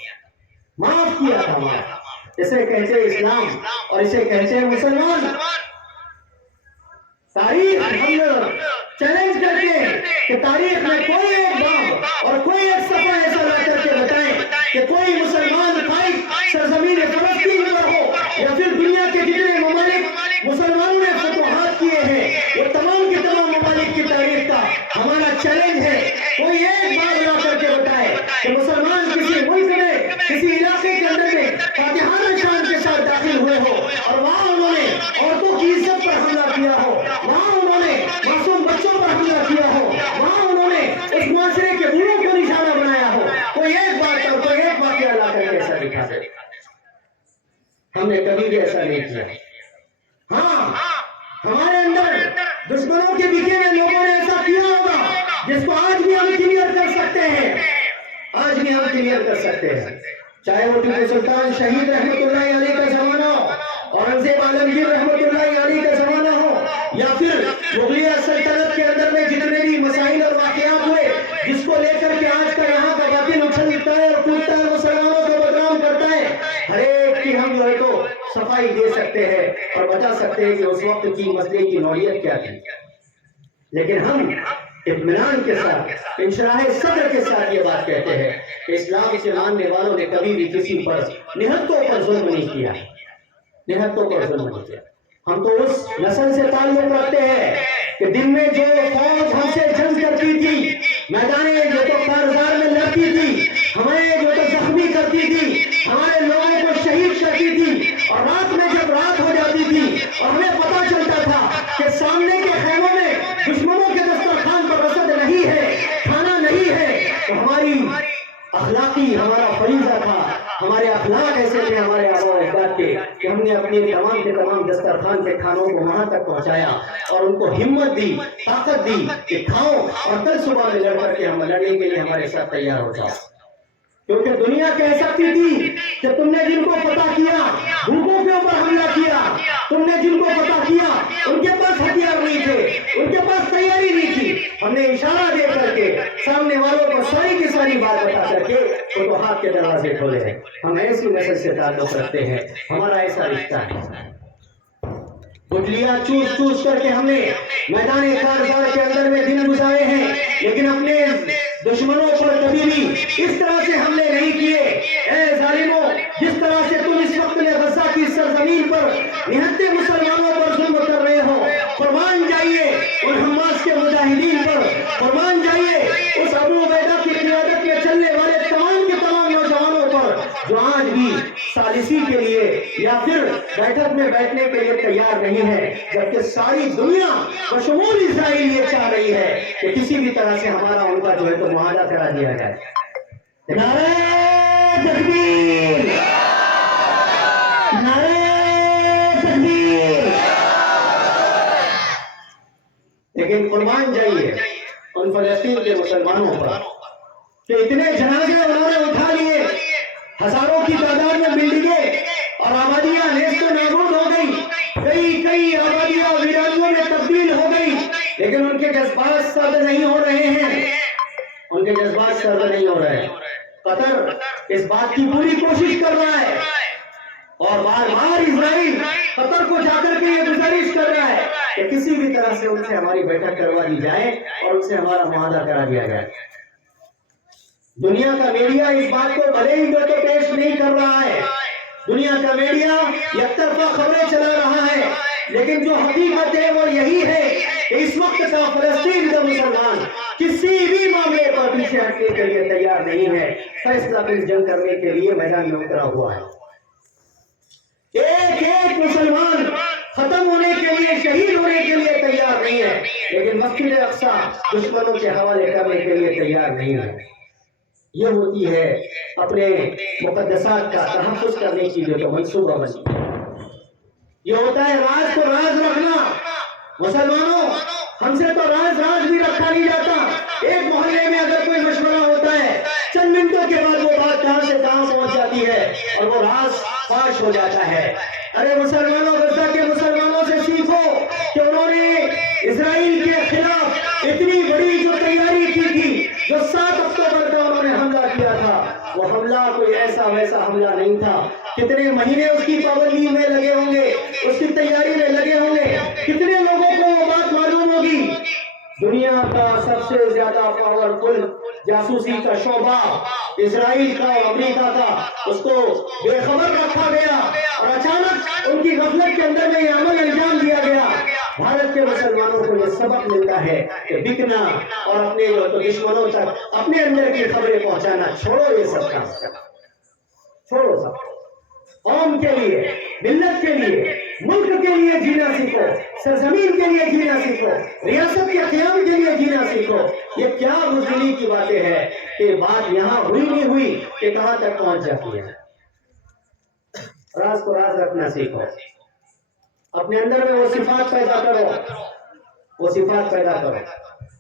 معاف کیا تھا. معاف اسے کہتے ہیں اسلام اور اسے کہتے ہیں مسلمان. تاریخ ہم چیلنج کرتے ہیں کہ تاریخ میں کوئی ایک باب اور کوئی ایک صفحہ ایسا لا کر کے بتائیں کہ کوئی مسلمان قائد سرزمین فلسطین پر ہو یا پھر دنیا کے جتنے ممالک مسلمانوں نے فتوحات کیے ہیں وہ تمام کے تمام ممالک کی تاریخ کا ہمارا چیلنج ہے. کوئی ایک بات لا کر کے بتائے کہ مسلمان کسی ملک میں, کسی علاقے کے اندر میں فاتحانہ شان کے ساتھ ایسا نہیں کیا. ہاں ہمارے اندر دشمنوں کے بکے ہوئے لوگوں نے ایسا کیا ہوگا جس کو آج بھی ہم کلیئر کر سکتے ہیں, آج بھی ہم کلیئر کر سکتے ہیں. چاہے وہ ٹیپو سلطان شہید رحمت اللہ علیہ کا زمانہ ہو, اورنگزیب عالمگیر رحمت اللہ علیہ کا زمانہ ہو, یا پھر مغلیہ سلطنت کے اندر میں جتنے بھی مسائل اور واقعات ہوئے جس کو لے کر کے آج کا یہاں کا باطل اچھلتا ہے اور کودتا ہے, مسلمانوں کو بدنام کرتا ہے, ہر ایک کی ہم جو ہے تو صفائی دے سکتے ہیں اور بتا سکتے ہیں کہ اس وقت کی مسئلے کی نوعیت کیا تھی. لیکن ہم اطمینان کے ساتھ, انشراح صدر کے ساتھ یہ بات کہتے ہیں کہ اسلام سے ماننے والوں نے کبھی بھی کسی پر نہتوں پر ظلم نہیں کیا, نہتوں پر ظلم نہیں کیا. ہم تو اس نسل سے تعلق رکھتے ہیں کہ دن میں جو فوج ہم سے جنگ کرتی تھی, میدان جو تو کارزار میں لڑتی تھی, ہمیں جو تو زخمی کرتی تھی, ہمارے لوگوں کو شہید کرتی تھی, اور رات میں جب رات ہو جاتی تھی اور ہمیں پتا چلتا تھا کہ سامنے کے خیموں میں دشمنوں کے دسترخوان پر رسد نہیں ہے, کھانا نہیں ہے, تو ہماری اخلاقی ہمارا فریضہ تھا, ہمارے اخلاق ایسے تھے ہمارے آباء و اجداد کے کہ ہم نے اپنے تمام کے تمام دسترخوان کے کھانوں کو وہاں تک پہنچایا اور ان کو ہمت دی, طاقت دی کہ کھاؤ اور کل صبح میں لڑ کر کے ہم لڑنے کے لیے ہمارے ساتھ تیار ہو جاؤ. کیونکہ دنیا کہہ سکتی تھی کہ تم نے جن کو فتح کیا بھوکوں کے اوپر حملہ کیا, تم نے جن کو فتح کیا ان کے پاس ہتھیار نہیں تھے, ان کے پاس تیاری نہیں تھی. ہم نے اشارہ دے کر کے سامنے والوں کو ساری کی ساری بات بتا کر کے فتوحات کے دروازے کھولے ہیں. ہم ایسی نسل سے تعلق رکھتے ہیں, ہمارا ایسا رشتہ ہے. گٹلیاں چوس چوس کر کے ہم نے میدان کارزار کے اندر میں دن گزارے ہیں, لیکن اپنے دشمنوں پر کبھی بھی اس طرح سے حملے نہیں کیے. اے ظالموں, جس طرح سے تم اس وقت میں غزہ کی سرزمین پر نہتے مسلمانوں پر ظلم کر رہے ہو, قربان جائیے ان حماس کے مجاہدین پر, قربان جائیے اس ابو عبیدہ کی قیادت میں چلنے والے تمام کے تمام نوجوانوں پر جو آج بھی ثالثی کے لیے یا پھر بیٹھک میں بیٹھنے کے لیے تیار نہیں ہے, جبکہ ساری دنیا بشمول اسرائیل یہ چاہ رہی ہے کہ کسی بھی طرح سے ہمارا ان کا جو ہے تو معاہدہ کرا دیا جائے. نعرہ تکبیر, نعرہ تکبیر. لیکن قربان جائیے ان فلسطین کے مسلمانوں پر کہ اتنے جنازے انہوں نے اٹھا لیے, ہزاروں کی تعداد میں بلڈنگیں اور آبادیاں نیست و نابود ہو گئی, کئی آبادیاں ویرانوں میں تبدیل ہو گئی, لیکن ان کے جذبات سرد نہیں ہو رہے ہیں, ان کے جذبات سرد نہیں ہو رہے ہیں. قطر اس بات کی پوری کوشش کر رہا ہے اور بار بار اسرائیل قطر کو جا کر کے یہ گزارش کر رہا ہے کہ کسی بھی طرح سے ان سے ہماری بیٹھک کروا دی جائے اور ان سے ہمارا معاہدہ کرا دیا جائے. دنیا کا میڈیا اس بات کو بھلے ہی تو پیش نہیں کر رہا ہے, دنیا کا میڈیا یک طرفہ خبریں چلا رہا ہے, لیکن جو حقیقت ہے وہ یہی ہے کہ اس وقت کا فلسطین کا مسلمان کسی بھی معاملے پر پیچھے ہٹنے کے لیے تیار نہیں ہے, فیصلہ کن جنگ کرنے کے لیے میدان میں اترا ہوا ہے. ایک ایک مسلمان ختم ہونے کے لیے, شہید ہونے کے لیے تیار نہیں ہے, لیکن مسجد اقصی دشمنوں کے حوالے کرنے کے لیے تیار نہیں ہے. یہ ہوتی ہے اپنے مقدسات کا تحفظ کرنے کی جو منصوبہ بندی. یہ ہوتا ہے راز کو راز رکھنا. مسلمانوں, ہم سے تو راز بھی رکھا نہیں جاتا. ایک محلے میں اگر کوئی مشورہ ہوتا ہے, چند منٹوں کے بعد وہ بات کہاں سے کہاں پہنچ جاتی ہے اور وہ راز فاش ہو جاتا ہے. ارے مسلمانوں, غزہ کے مسلمانوں سے سیکھو کہ انہوں نے اسرائیل کے خلاف اتنی بڑی جو تیاری کی تھی, جو 7 اکتوبر کا انہوں نے حملہ کیا تھا, وہ حملہ کوئی ایسا ویسا حملہ نہیں تھا. کتنے مہینے اس کی پابندی میں لگے ہوں گے, اس کی تیاری میں لگے ہوں گے, کتنے لوگوں کو وہ بات معلوم ہوگی. دنیا کا سب سے زیادہ پاورفل جاسوسی کا شعبہ اسرائیل کا اور امریکہ کا, اس کو بے خبر رکھا گیا اور اچانک ان کی غفلت کے اندر میں یہ عمل انجام دیا گیا. بھارت کے مسلمانوں کو یہ سبق ملتا ہے کہ بکنا اور اپنے جو دشمنوں تک اپنے اندر کی خبریں پہنچانا چھوڑو. یہ سب کام چھوڑو. سب قوم کے لیے, ملت کے لیے, ملک کے لیے جینا سیکھو, سرزمین کے لیے جینا سیکھو, ریاست کے قیام کے لیے جینا سیکھو. یہ کیا بزدلی کی باتیں ہیں کہ بات یہاں ہوئی نہیں ہوئی کہ کہاں تک پہنچ جاتی ہے. راز کو راز رکھنا سیکھو. اپنے اندر میں وہ صفات پیدا کرو، وہ صفات پیدا کرو.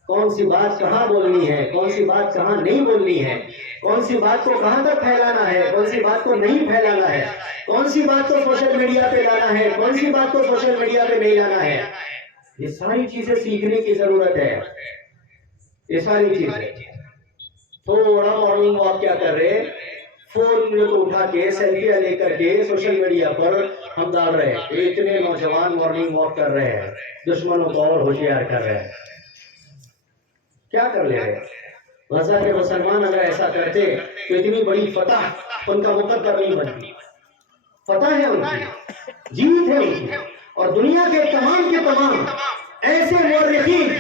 کون سی بات کہاں بولنی ہے، کون سی بات کہاں نہیں بولنی ہے، کون سی بات کو کہاں تک پھیلانا ہے، کون سی بات کو نہیں پھیلانا ہے، کون سی بات کو سوشل میڈیا پہ لانا ہے، کون سی بات کو سوشل میڈیا پہ نہیں لانا ہے. یہ ساری چیزیں سیکھنے کی ضرورت ہے. یہ ساری چیزیں تھوڑا مارننگ واک کیا کر رہے، فون کو اٹھا کے سیلفیاں لے کر کے سوشل میڈیا پر ہم ڈال رہے ہیں. اتنے نوجوان مارننگ واک کر رہے ہیں، دشمنوں کو اور ہوشیار کر رہے ہیں. کیا کر لے رہے؟ غزہ کے مسلمان اگر ایسا کرتے تو اتنی بڑی فتح ان کا مقدر نہیں بنتی. فتح ہے ان کی، جیت ہے ان کی. اور دنیا کے تمام ایسے مورخین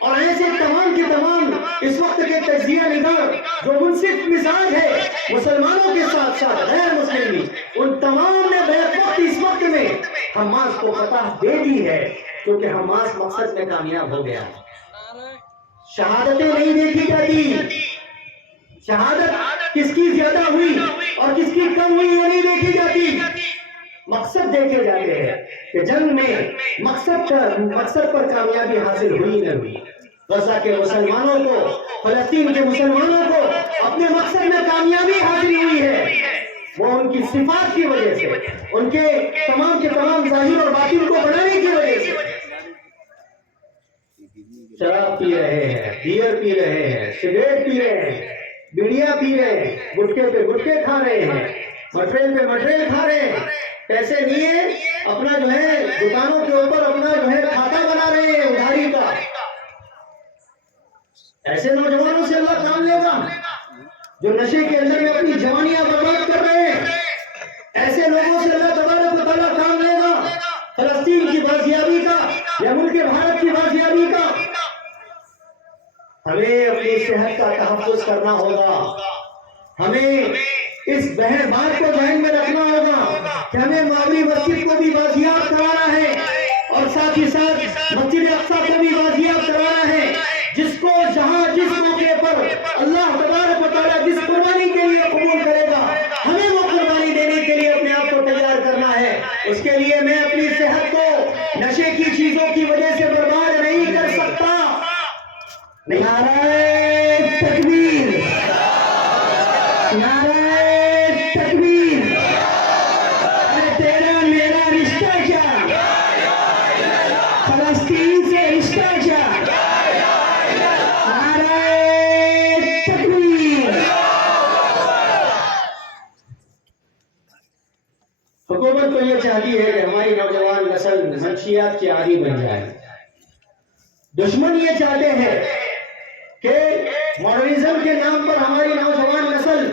اور ایسے تمام کے تمام اس وقت کے تجزیہ نگار جو منصف مزاج ہے مسلمانوں کے ساتھ ساتھ غیر مسلم بھی، ان تمام نے بیک وقت اس وقت میں حماس کو فتح دے دی ہے، کیونکہ حماس مقصد میں کامیاب ہو گیا. شہادتیں نہیں دیکھی جاتی، شہادت کس کی زیادہ ہوئی اور کس کی کم ہوئی وہ نہیں دیکھی جاتی. مقصد دیکھے جاتے ہیں کہ جنگ میں مقصد پر کامیابی حاصل ہوئی نہ ہوئی. غزہ کے مسلمانوں کو، فلسطین کے مسلمانوں کو اپنے مقصد میں کامیابی حاصل ہوئی ہے، وہ ان کی صفات کی وجہ سے، ان کے تمام ظاہر اور باطن کو بنانے کی وجہ سے. شراب پی رہے ہیں، بیئر پی رہے ہیں، سگریٹ پی رہے ہیں، بیڑیاں پی رہے ہیں، گٹکے پہ گٹکے کھا رہے ہیں، مٹریل پہ مٹریل کھا رہے ہیں، پیسے لیے اپنا جو ہے دکانوں کے اوپر اپنا جو ہے کھاتا بنا رہے ہیں ادھاری کا. ایسے نوجوانوں سے اللہ کام لے گا جو نشے کے اندر میں اپنی جوانیاں برباد کر رہے ہیں. ایسے لوگوں سے اللہ تبارک و تعالیٰ کام لے گا فلسطین کی بازیابی کا یا ملک بھارت کی بازیابی کا. ہمیں اپنی صحت کا تحفظ کرنا ہوگا. ہمیں اس بات کو ذہن میں رکھنا ہوگا کہ ہمیں ماوری مسجد کو بھی بازیاب کرانا ہے اور ساتھ ہی ساتھ مسجد اقصی کو بھی بازیاب کرانا ہے. جس کو جہاں جس موقع پر اللہ تبارک و تعالیٰ جس قربانی کے لیے قبول کرے گا ہمیں وہ قربانی دینے کے لیے اپنے آپ کو تیار کرنا ہے. اس کے لیے میں اپنی صحت کو نشے کی چیزوں کی وجہ سے برباد نہیں کر سکتا. نعرہ تکبیر، نعرہ تکبیر. تیرا میرا رشتہ کیا، فلسطین سے رشتہ کیا. نعرہ تکبیر. حکومت تو یہ چاہتی ہے کہ ہماری نوجوان نسل منشیات کی عادی بن جائے. دشمن یہ چاہتے ہیں کہ ماڈرنزم کے نام پر ہماری نوجوان نسل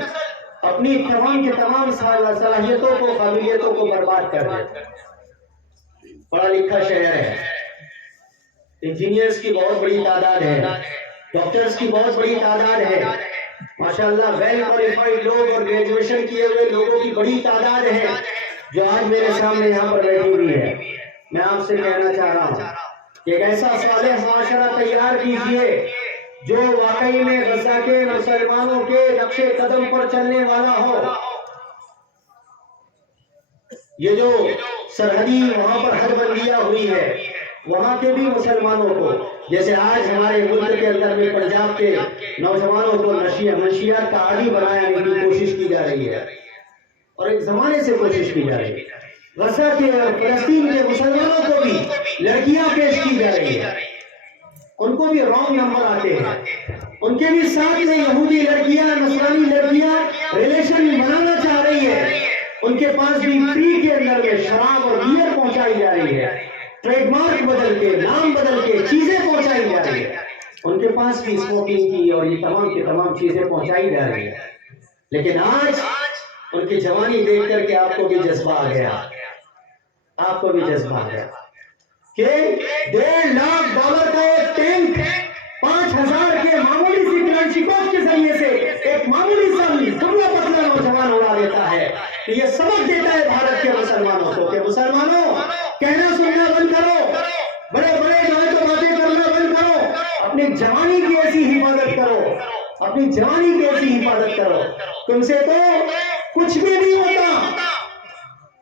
اپنی تمام صلاحیتوں کو، قابلیتوں کو برباد کر دے. پڑھا لکھا شہر ہے، انجینئرز کی بہت بڑی تعداد ہے، ڈاکٹرز کی بہت بڑی تعداد ہے، ماشاءاللہ ویل کوالیفائڈ لوگ اور گریجویشن کیے ہوئے لوگوں کی بڑی تعداد ہے جو آج میرے سامنے یہاں پر بیٹھی ہوئی ہے. میں آپ سے کہنا چاہ رہا ہوں کہ ایک ایسا صالح معاشرہ تیار کیجئے جو واقعی میں غزہ کے مسلمانوں کے نقش قدم پر چلنے والا ہو. یہ جو سرحدی وہاں پر حد بندیاں ہوئی ہے وہاں کے بھی مسلمانوں کو، جیسے آج ہمارے ملک کے اندر میں پنجاب کے نوجوانوں کو منشیات کا عادی بنانے کی کوشش کی جا رہی ہے اور ایک زمانے سے کوشش کی جا رہی ہے. غزہ کے اور فلسطین کے مسلمانوں کو بھی لڑکیاں پیش کی جا رہی ہے، ان کو بھی رانگ نمبر آتے ہیں، ان کے بھی ساتھ میں یہودی لڑکیاں، نصرانی لڑکیاں ریلیشن بنانا چاہ رہی ہے. ان کے پاس بھی فری کے اندر میں شراب اور بیئر پہنچائی جا رہی ہے، ٹریڈ مارک بدل کے، نام بدل کے چیزیں پہنچائی جا رہی ہے. ان کے پاس بھی اسموکنگ کی اور یہ تمام چیزیں پہنچائی جا رہی ہے. لیکن آج ان کی جوانی دیکھ کر کے آپ کو بھی جذبہ آ گیا، آپ کو بھی جذبہ آ گیا کہ $1.5 لاکھ کا ایک ٹینک 5,000 کے معمولی سی کلنشکوف کے ذریعے سے ایک معمولی سا دبلا پتلا نوجوان اڑا دیتا ہے. کہ یہ سبق دیتا ہے بھارت کے مسلمانوں کو کہ مسلمانوں کہنا سننا بند کرو، بڑے جو ہے تو باتیں کرنا بند کرو، اپنی جوانی کی ایسی حفاظت کرو، اپنی جوانی کی ایسی حفاظت کرو. تم سے تو کچھ بھی نہیں ہوتا،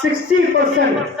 60%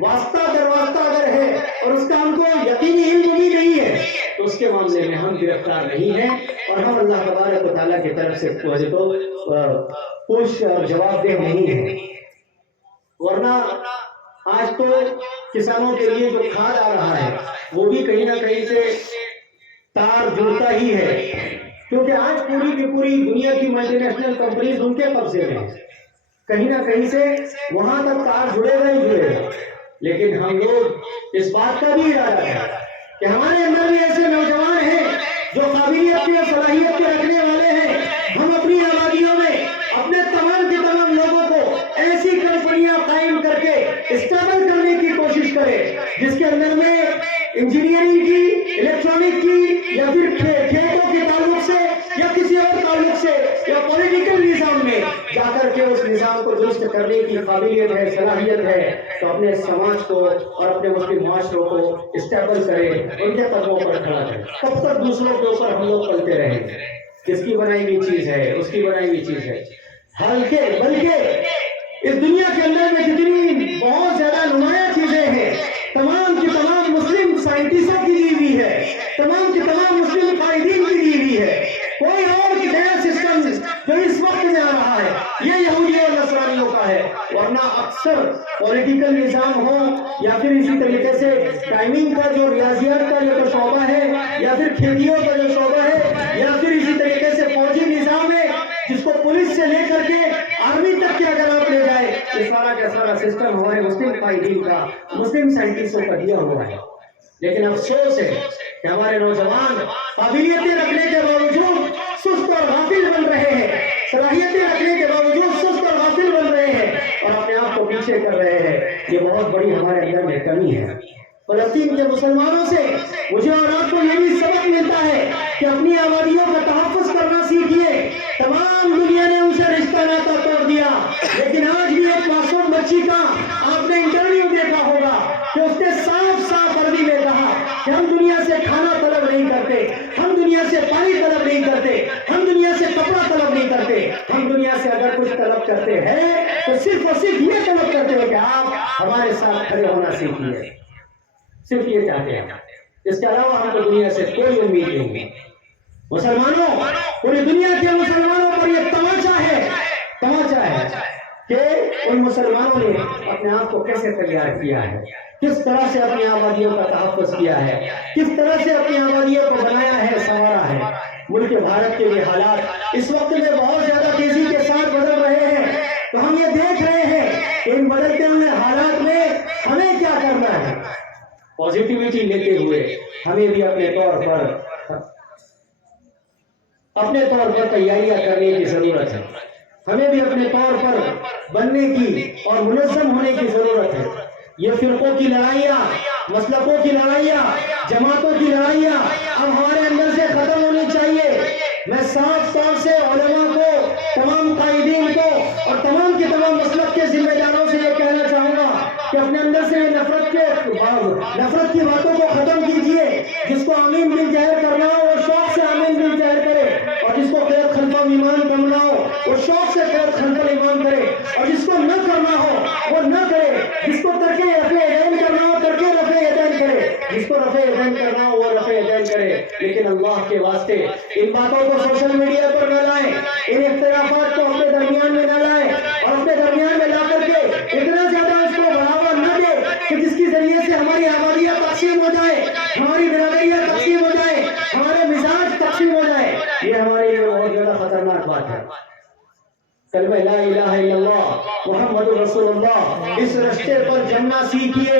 واسطہ در واسطہ اگر ہے اور اس کا ہم کو یقینی علم بھی نہیں ہے تو اس کے معاملے میں ہم گرفتار نہیں ہیں اور ہم اللہ تبارک و تعالیٰ کی طرف سے پوچھ اور جواب دہ نہیں ہیں. ورنہ آج تو کسانوں کے لیے جو کھاد آ رہا ہے وہ بھی کہیں نہ کہیں سے تار جڑتا ہی ہے، کیونکہ آج پوری کی پوری دنیا کی ملٹی نیشنل کمپنیز ان کے قبضے میں ہیں. کہیں نہ کہیں سے وہاں تک تار جڑے گا ہی جڑے گا. لیکن ہم لوگ اس بات کا بھی ارادہ ہے کہ ہمارے اندر بھی ایسے نوجوان ہیں جو قابلیت کی اور صلاحیت کے رکھنے والے ہیں. ہم اپنی آبادیوں میں اپنے تمام کے تمام لوگوں کو ایسی کمپنیاں قائم کر کے اسٹیبل کرنے کی کوشش کریں جس کے اندر میں انجینئرنگ کی، الیکٹرانک کی، یا پھر کھیتوں کے تعلق سے یا کسی اور تعلق سے یا پولیٹیکل نظام میں جا کر کے اس نظام کو درست کرنے کی قابلیت ہے، صلاحیت ہے، تو اپنے سماج کو اور اپنے مسلم معاشروں کو اسٹیبل کرے، ان کے قدموں پر کھڑا کرے. کب تک دوسروں کے اوپر ہم لوگ پلتے رہیں گے؟ کس کی بنائی ہوئی چیز ہے، اس کی بنائی ہوئی چیز ہے. بلکہ اس دنیا کے اندر میں جتنی بہت زیادہ نمایاں چیزیں ہیں تمام کی تمام مسلم سائنٹسٹوں کی دی ہوئی ہے، تمام کی تمام مسلم قائدین کی دی ہوئی ہے. کوئی اور نیا سسٹم جو اس وقت میں آ رہا ہے یہ یہودیوں اور نصرانیوں کا ہے. ورنہ اکثر پولیٹیکل نظام ہو یا پھر اسی طریقے سے ٹائمنگ کا جو ریاضیات کا جو شعبہ ہے یا پھر کھیتیوں کا جو شعبہ ہے یا پھر اسی طریقے سے فوجی نظام ہے جس کو پولیس سے لے کر کے آرمی تک کے اگر آپ لے جائے یہ سارا کا سارا سسٹم ہمارے مسلم قائدین کا، مسلم سائنٹسٹوں کا دیا ہوا ہے. لیکن افسوس ہے کہ ہمارے نوجوان قابلیتیں رکھنے کے باوجود سست اور غافل بن رہے ہیں، صلاحیتیں رکھنے کے باوجود سست اور غافل بن رہے ہیں اور اپنے آپ کو پیچھے کر رہے ہیں. یہ بہت بڑی ہمارے اندر میں کمی ہے. فلسطین کے مسلمانوں سے مجھے اور آپ کو یہ بھی سبق ملتا ہے کہ اپنی آبادیوں کا تحفظ کرنا سیکھیے. تمام دنیا نے ان سے رشتہ ناتا توڑ دیا، لیکن آج بھی ایک معصوم بچی کا آپ نے انٹرویو دیکھا ہوگا کہ اس نے صاف صاف عربی میں کہا کہ ہم دنیا سے کھانا طلب نہیں کرتے، ہم دنیا سے پانی طلب نہیں کرتے، ہم دنیا سے کپڑا طلب نہیں کرتے، ہم دنیا سے اگر کچھ طلب کرتے ہیں تو صرف اور صرف یہ طلب کرتے ہیں کہ آپ ہمارے ساتھ کھڑے ہونا سیکھیے. صرف یہ چاہتے ہیں، اس کے علاوہ ہم کو دنیا سے کوئی امید نہیں ہے. مسلمانوں، پوری دنیا کے مسلمانوں پر یہ تماشا ہے کہ ان مسلمانوں نے اپنے آپ کو کیسے تیار کیا ہے، کس طرح سے اپنی آبادیوں کا تحفظ کیا ہے، کس طرح سے اپنی آبادیوں کو بنایا ہے، سنوارا ہے. ملک بھارت کے یہ حالات اس وقت میں بہت زیادہ تیزی کے ساتھ بدل رہے ہیں، تو ہم یہ دیکھ رہے ہیں کہ ان بدلتے ہوئے حالات میں ہمیں کیا کرنا ہے. پازیٹیوٹی لیتے ہوئے ہمیں بھی اپنے طور پر تیاریاں کرنے کی ضرورت ہے. ہمیں بھی اپنے طور پر بننے کی اور منظم ہونے کی ضرورت ہے. یہ فرقوں کی لڑائیاں، مسلکوں کی لڑائیاں، جماعتوں کی لڑائیاں اب ہمارے اندر سے ختم ہونی چاہیے. میں صاف طور سے علماء کو، تمام قائدین کو اور تمام کے تمام مسلک کے ذمہ داروں سے یہ کہنا چاہوں گا کہ اپنے اندر سے نفرت کی باتوں کو ختم کیجیے. جس کو آمین بل ظاہر کرنا ہو وہ شوق سے آمین بل ظاہر کرے، اور جس کو قید خلف ایمان کرنا ہو وہ شوق سے قید خلف ایمان کرے، اور جس کو نہ کرنا ہو وہ نہ کرے. جس کو ترک رفع یدین کرنا ہو ترک رفع یدین کرے، جس کو رفع یدین کرنا ہو وہ رفع یدین کرے. لیکن اللہ کے واسطے ان باتوں کو سوشل میڈیا پر نہ لائیں، ان اختلافات کو اپنے درمیان میں نہ لائیں، اور اپنے درمیان میں لا کر کے اتنا زیادہ اس کو بڑھاوا نہ دے کہ جس کے ذریعے سے ہماری آبادیاں تقسیم ہو جائے، ہماری برادریاں تقسیم ہو جائے، ہمارے مزاج تقسیم ہو جائے. یہ ہمارے لیے بہت زیادہ خطرناک بات ہے. کلمہ لا الہ الا اللہ محمد رسول اللہ، اس رشتے پر جمنا سیکھیے،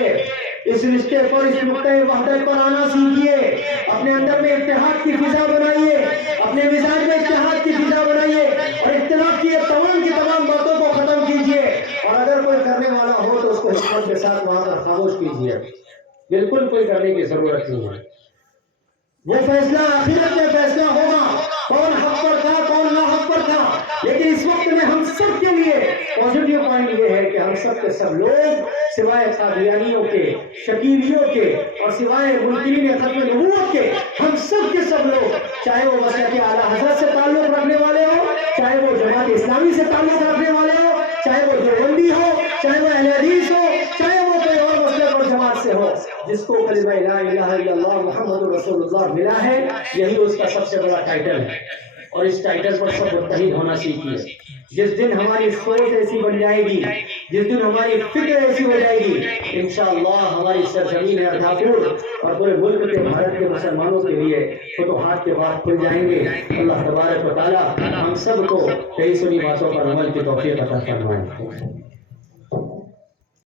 اس رشتے پر، اس نقطۂ وحدت پر آنا سیکھیے. اپنے اندر میں اتحاد کی فضا بنائیے، اپنے مزاج میں اتحاد کی فضا بنائیے، اور اختلاف کی تمام کی تمام باتوں کو ختم کیجیے. اور اگر کوئی کرنے والا ہو تو اس کو حکمت کے ساتھ وہاں پر خاموش کیجیے. بالکل کوئی کرنے کی ضرورت نہیں ہے. وہ فیصلہ آخرت میں فیصلہ ہوگا کون حق پر تھا کون نا حق پر تھا. لیکن اس وقت میں ہم سب کے لیے پازیٹیو پوائنٹ یہ ہے کہ ہم سب کے سب لوگ سوائے قادیانیوں کے، شکیلیوں کے اور سوائے منکرین ختم نبوت کے، ہم سب کے سب لوگ، چاہے وہ مسلک اعلیٰ حضرت سے تعلق رکھنے والے ہو، چاہے وہ جماعت اسلامی سے تعلق رکھنے والے ہو، چاہے وہ دیوبندی ہو، چاہے وہ اہل حدیث ہو، چاہے وہ کوئی اور جس کو کلمہ لا الہ الا اللہ محمد رسول اللہ ملا ہے، یہی اس کا سب سے بڑا ٹائٹل ہے، اور اس ٹائٹل پر سب متحد ہونا سیکھیے۔ جس دن ہماری سوچ ایسی بن جائے گی، جس دن ہماری فکر ایسی ہو جائے گی، انشاءاللہ ہماری سرزمین ارداپور اور پورے ملک کے بھارت کے مسلمانوں کے لیے فتوحات کے بعد کھل جائیں گے۔ اللہ تبارک و تعالی ہم سب کو کئی سنی باتوں پر عمل کی توفیق عطا فرمائے۔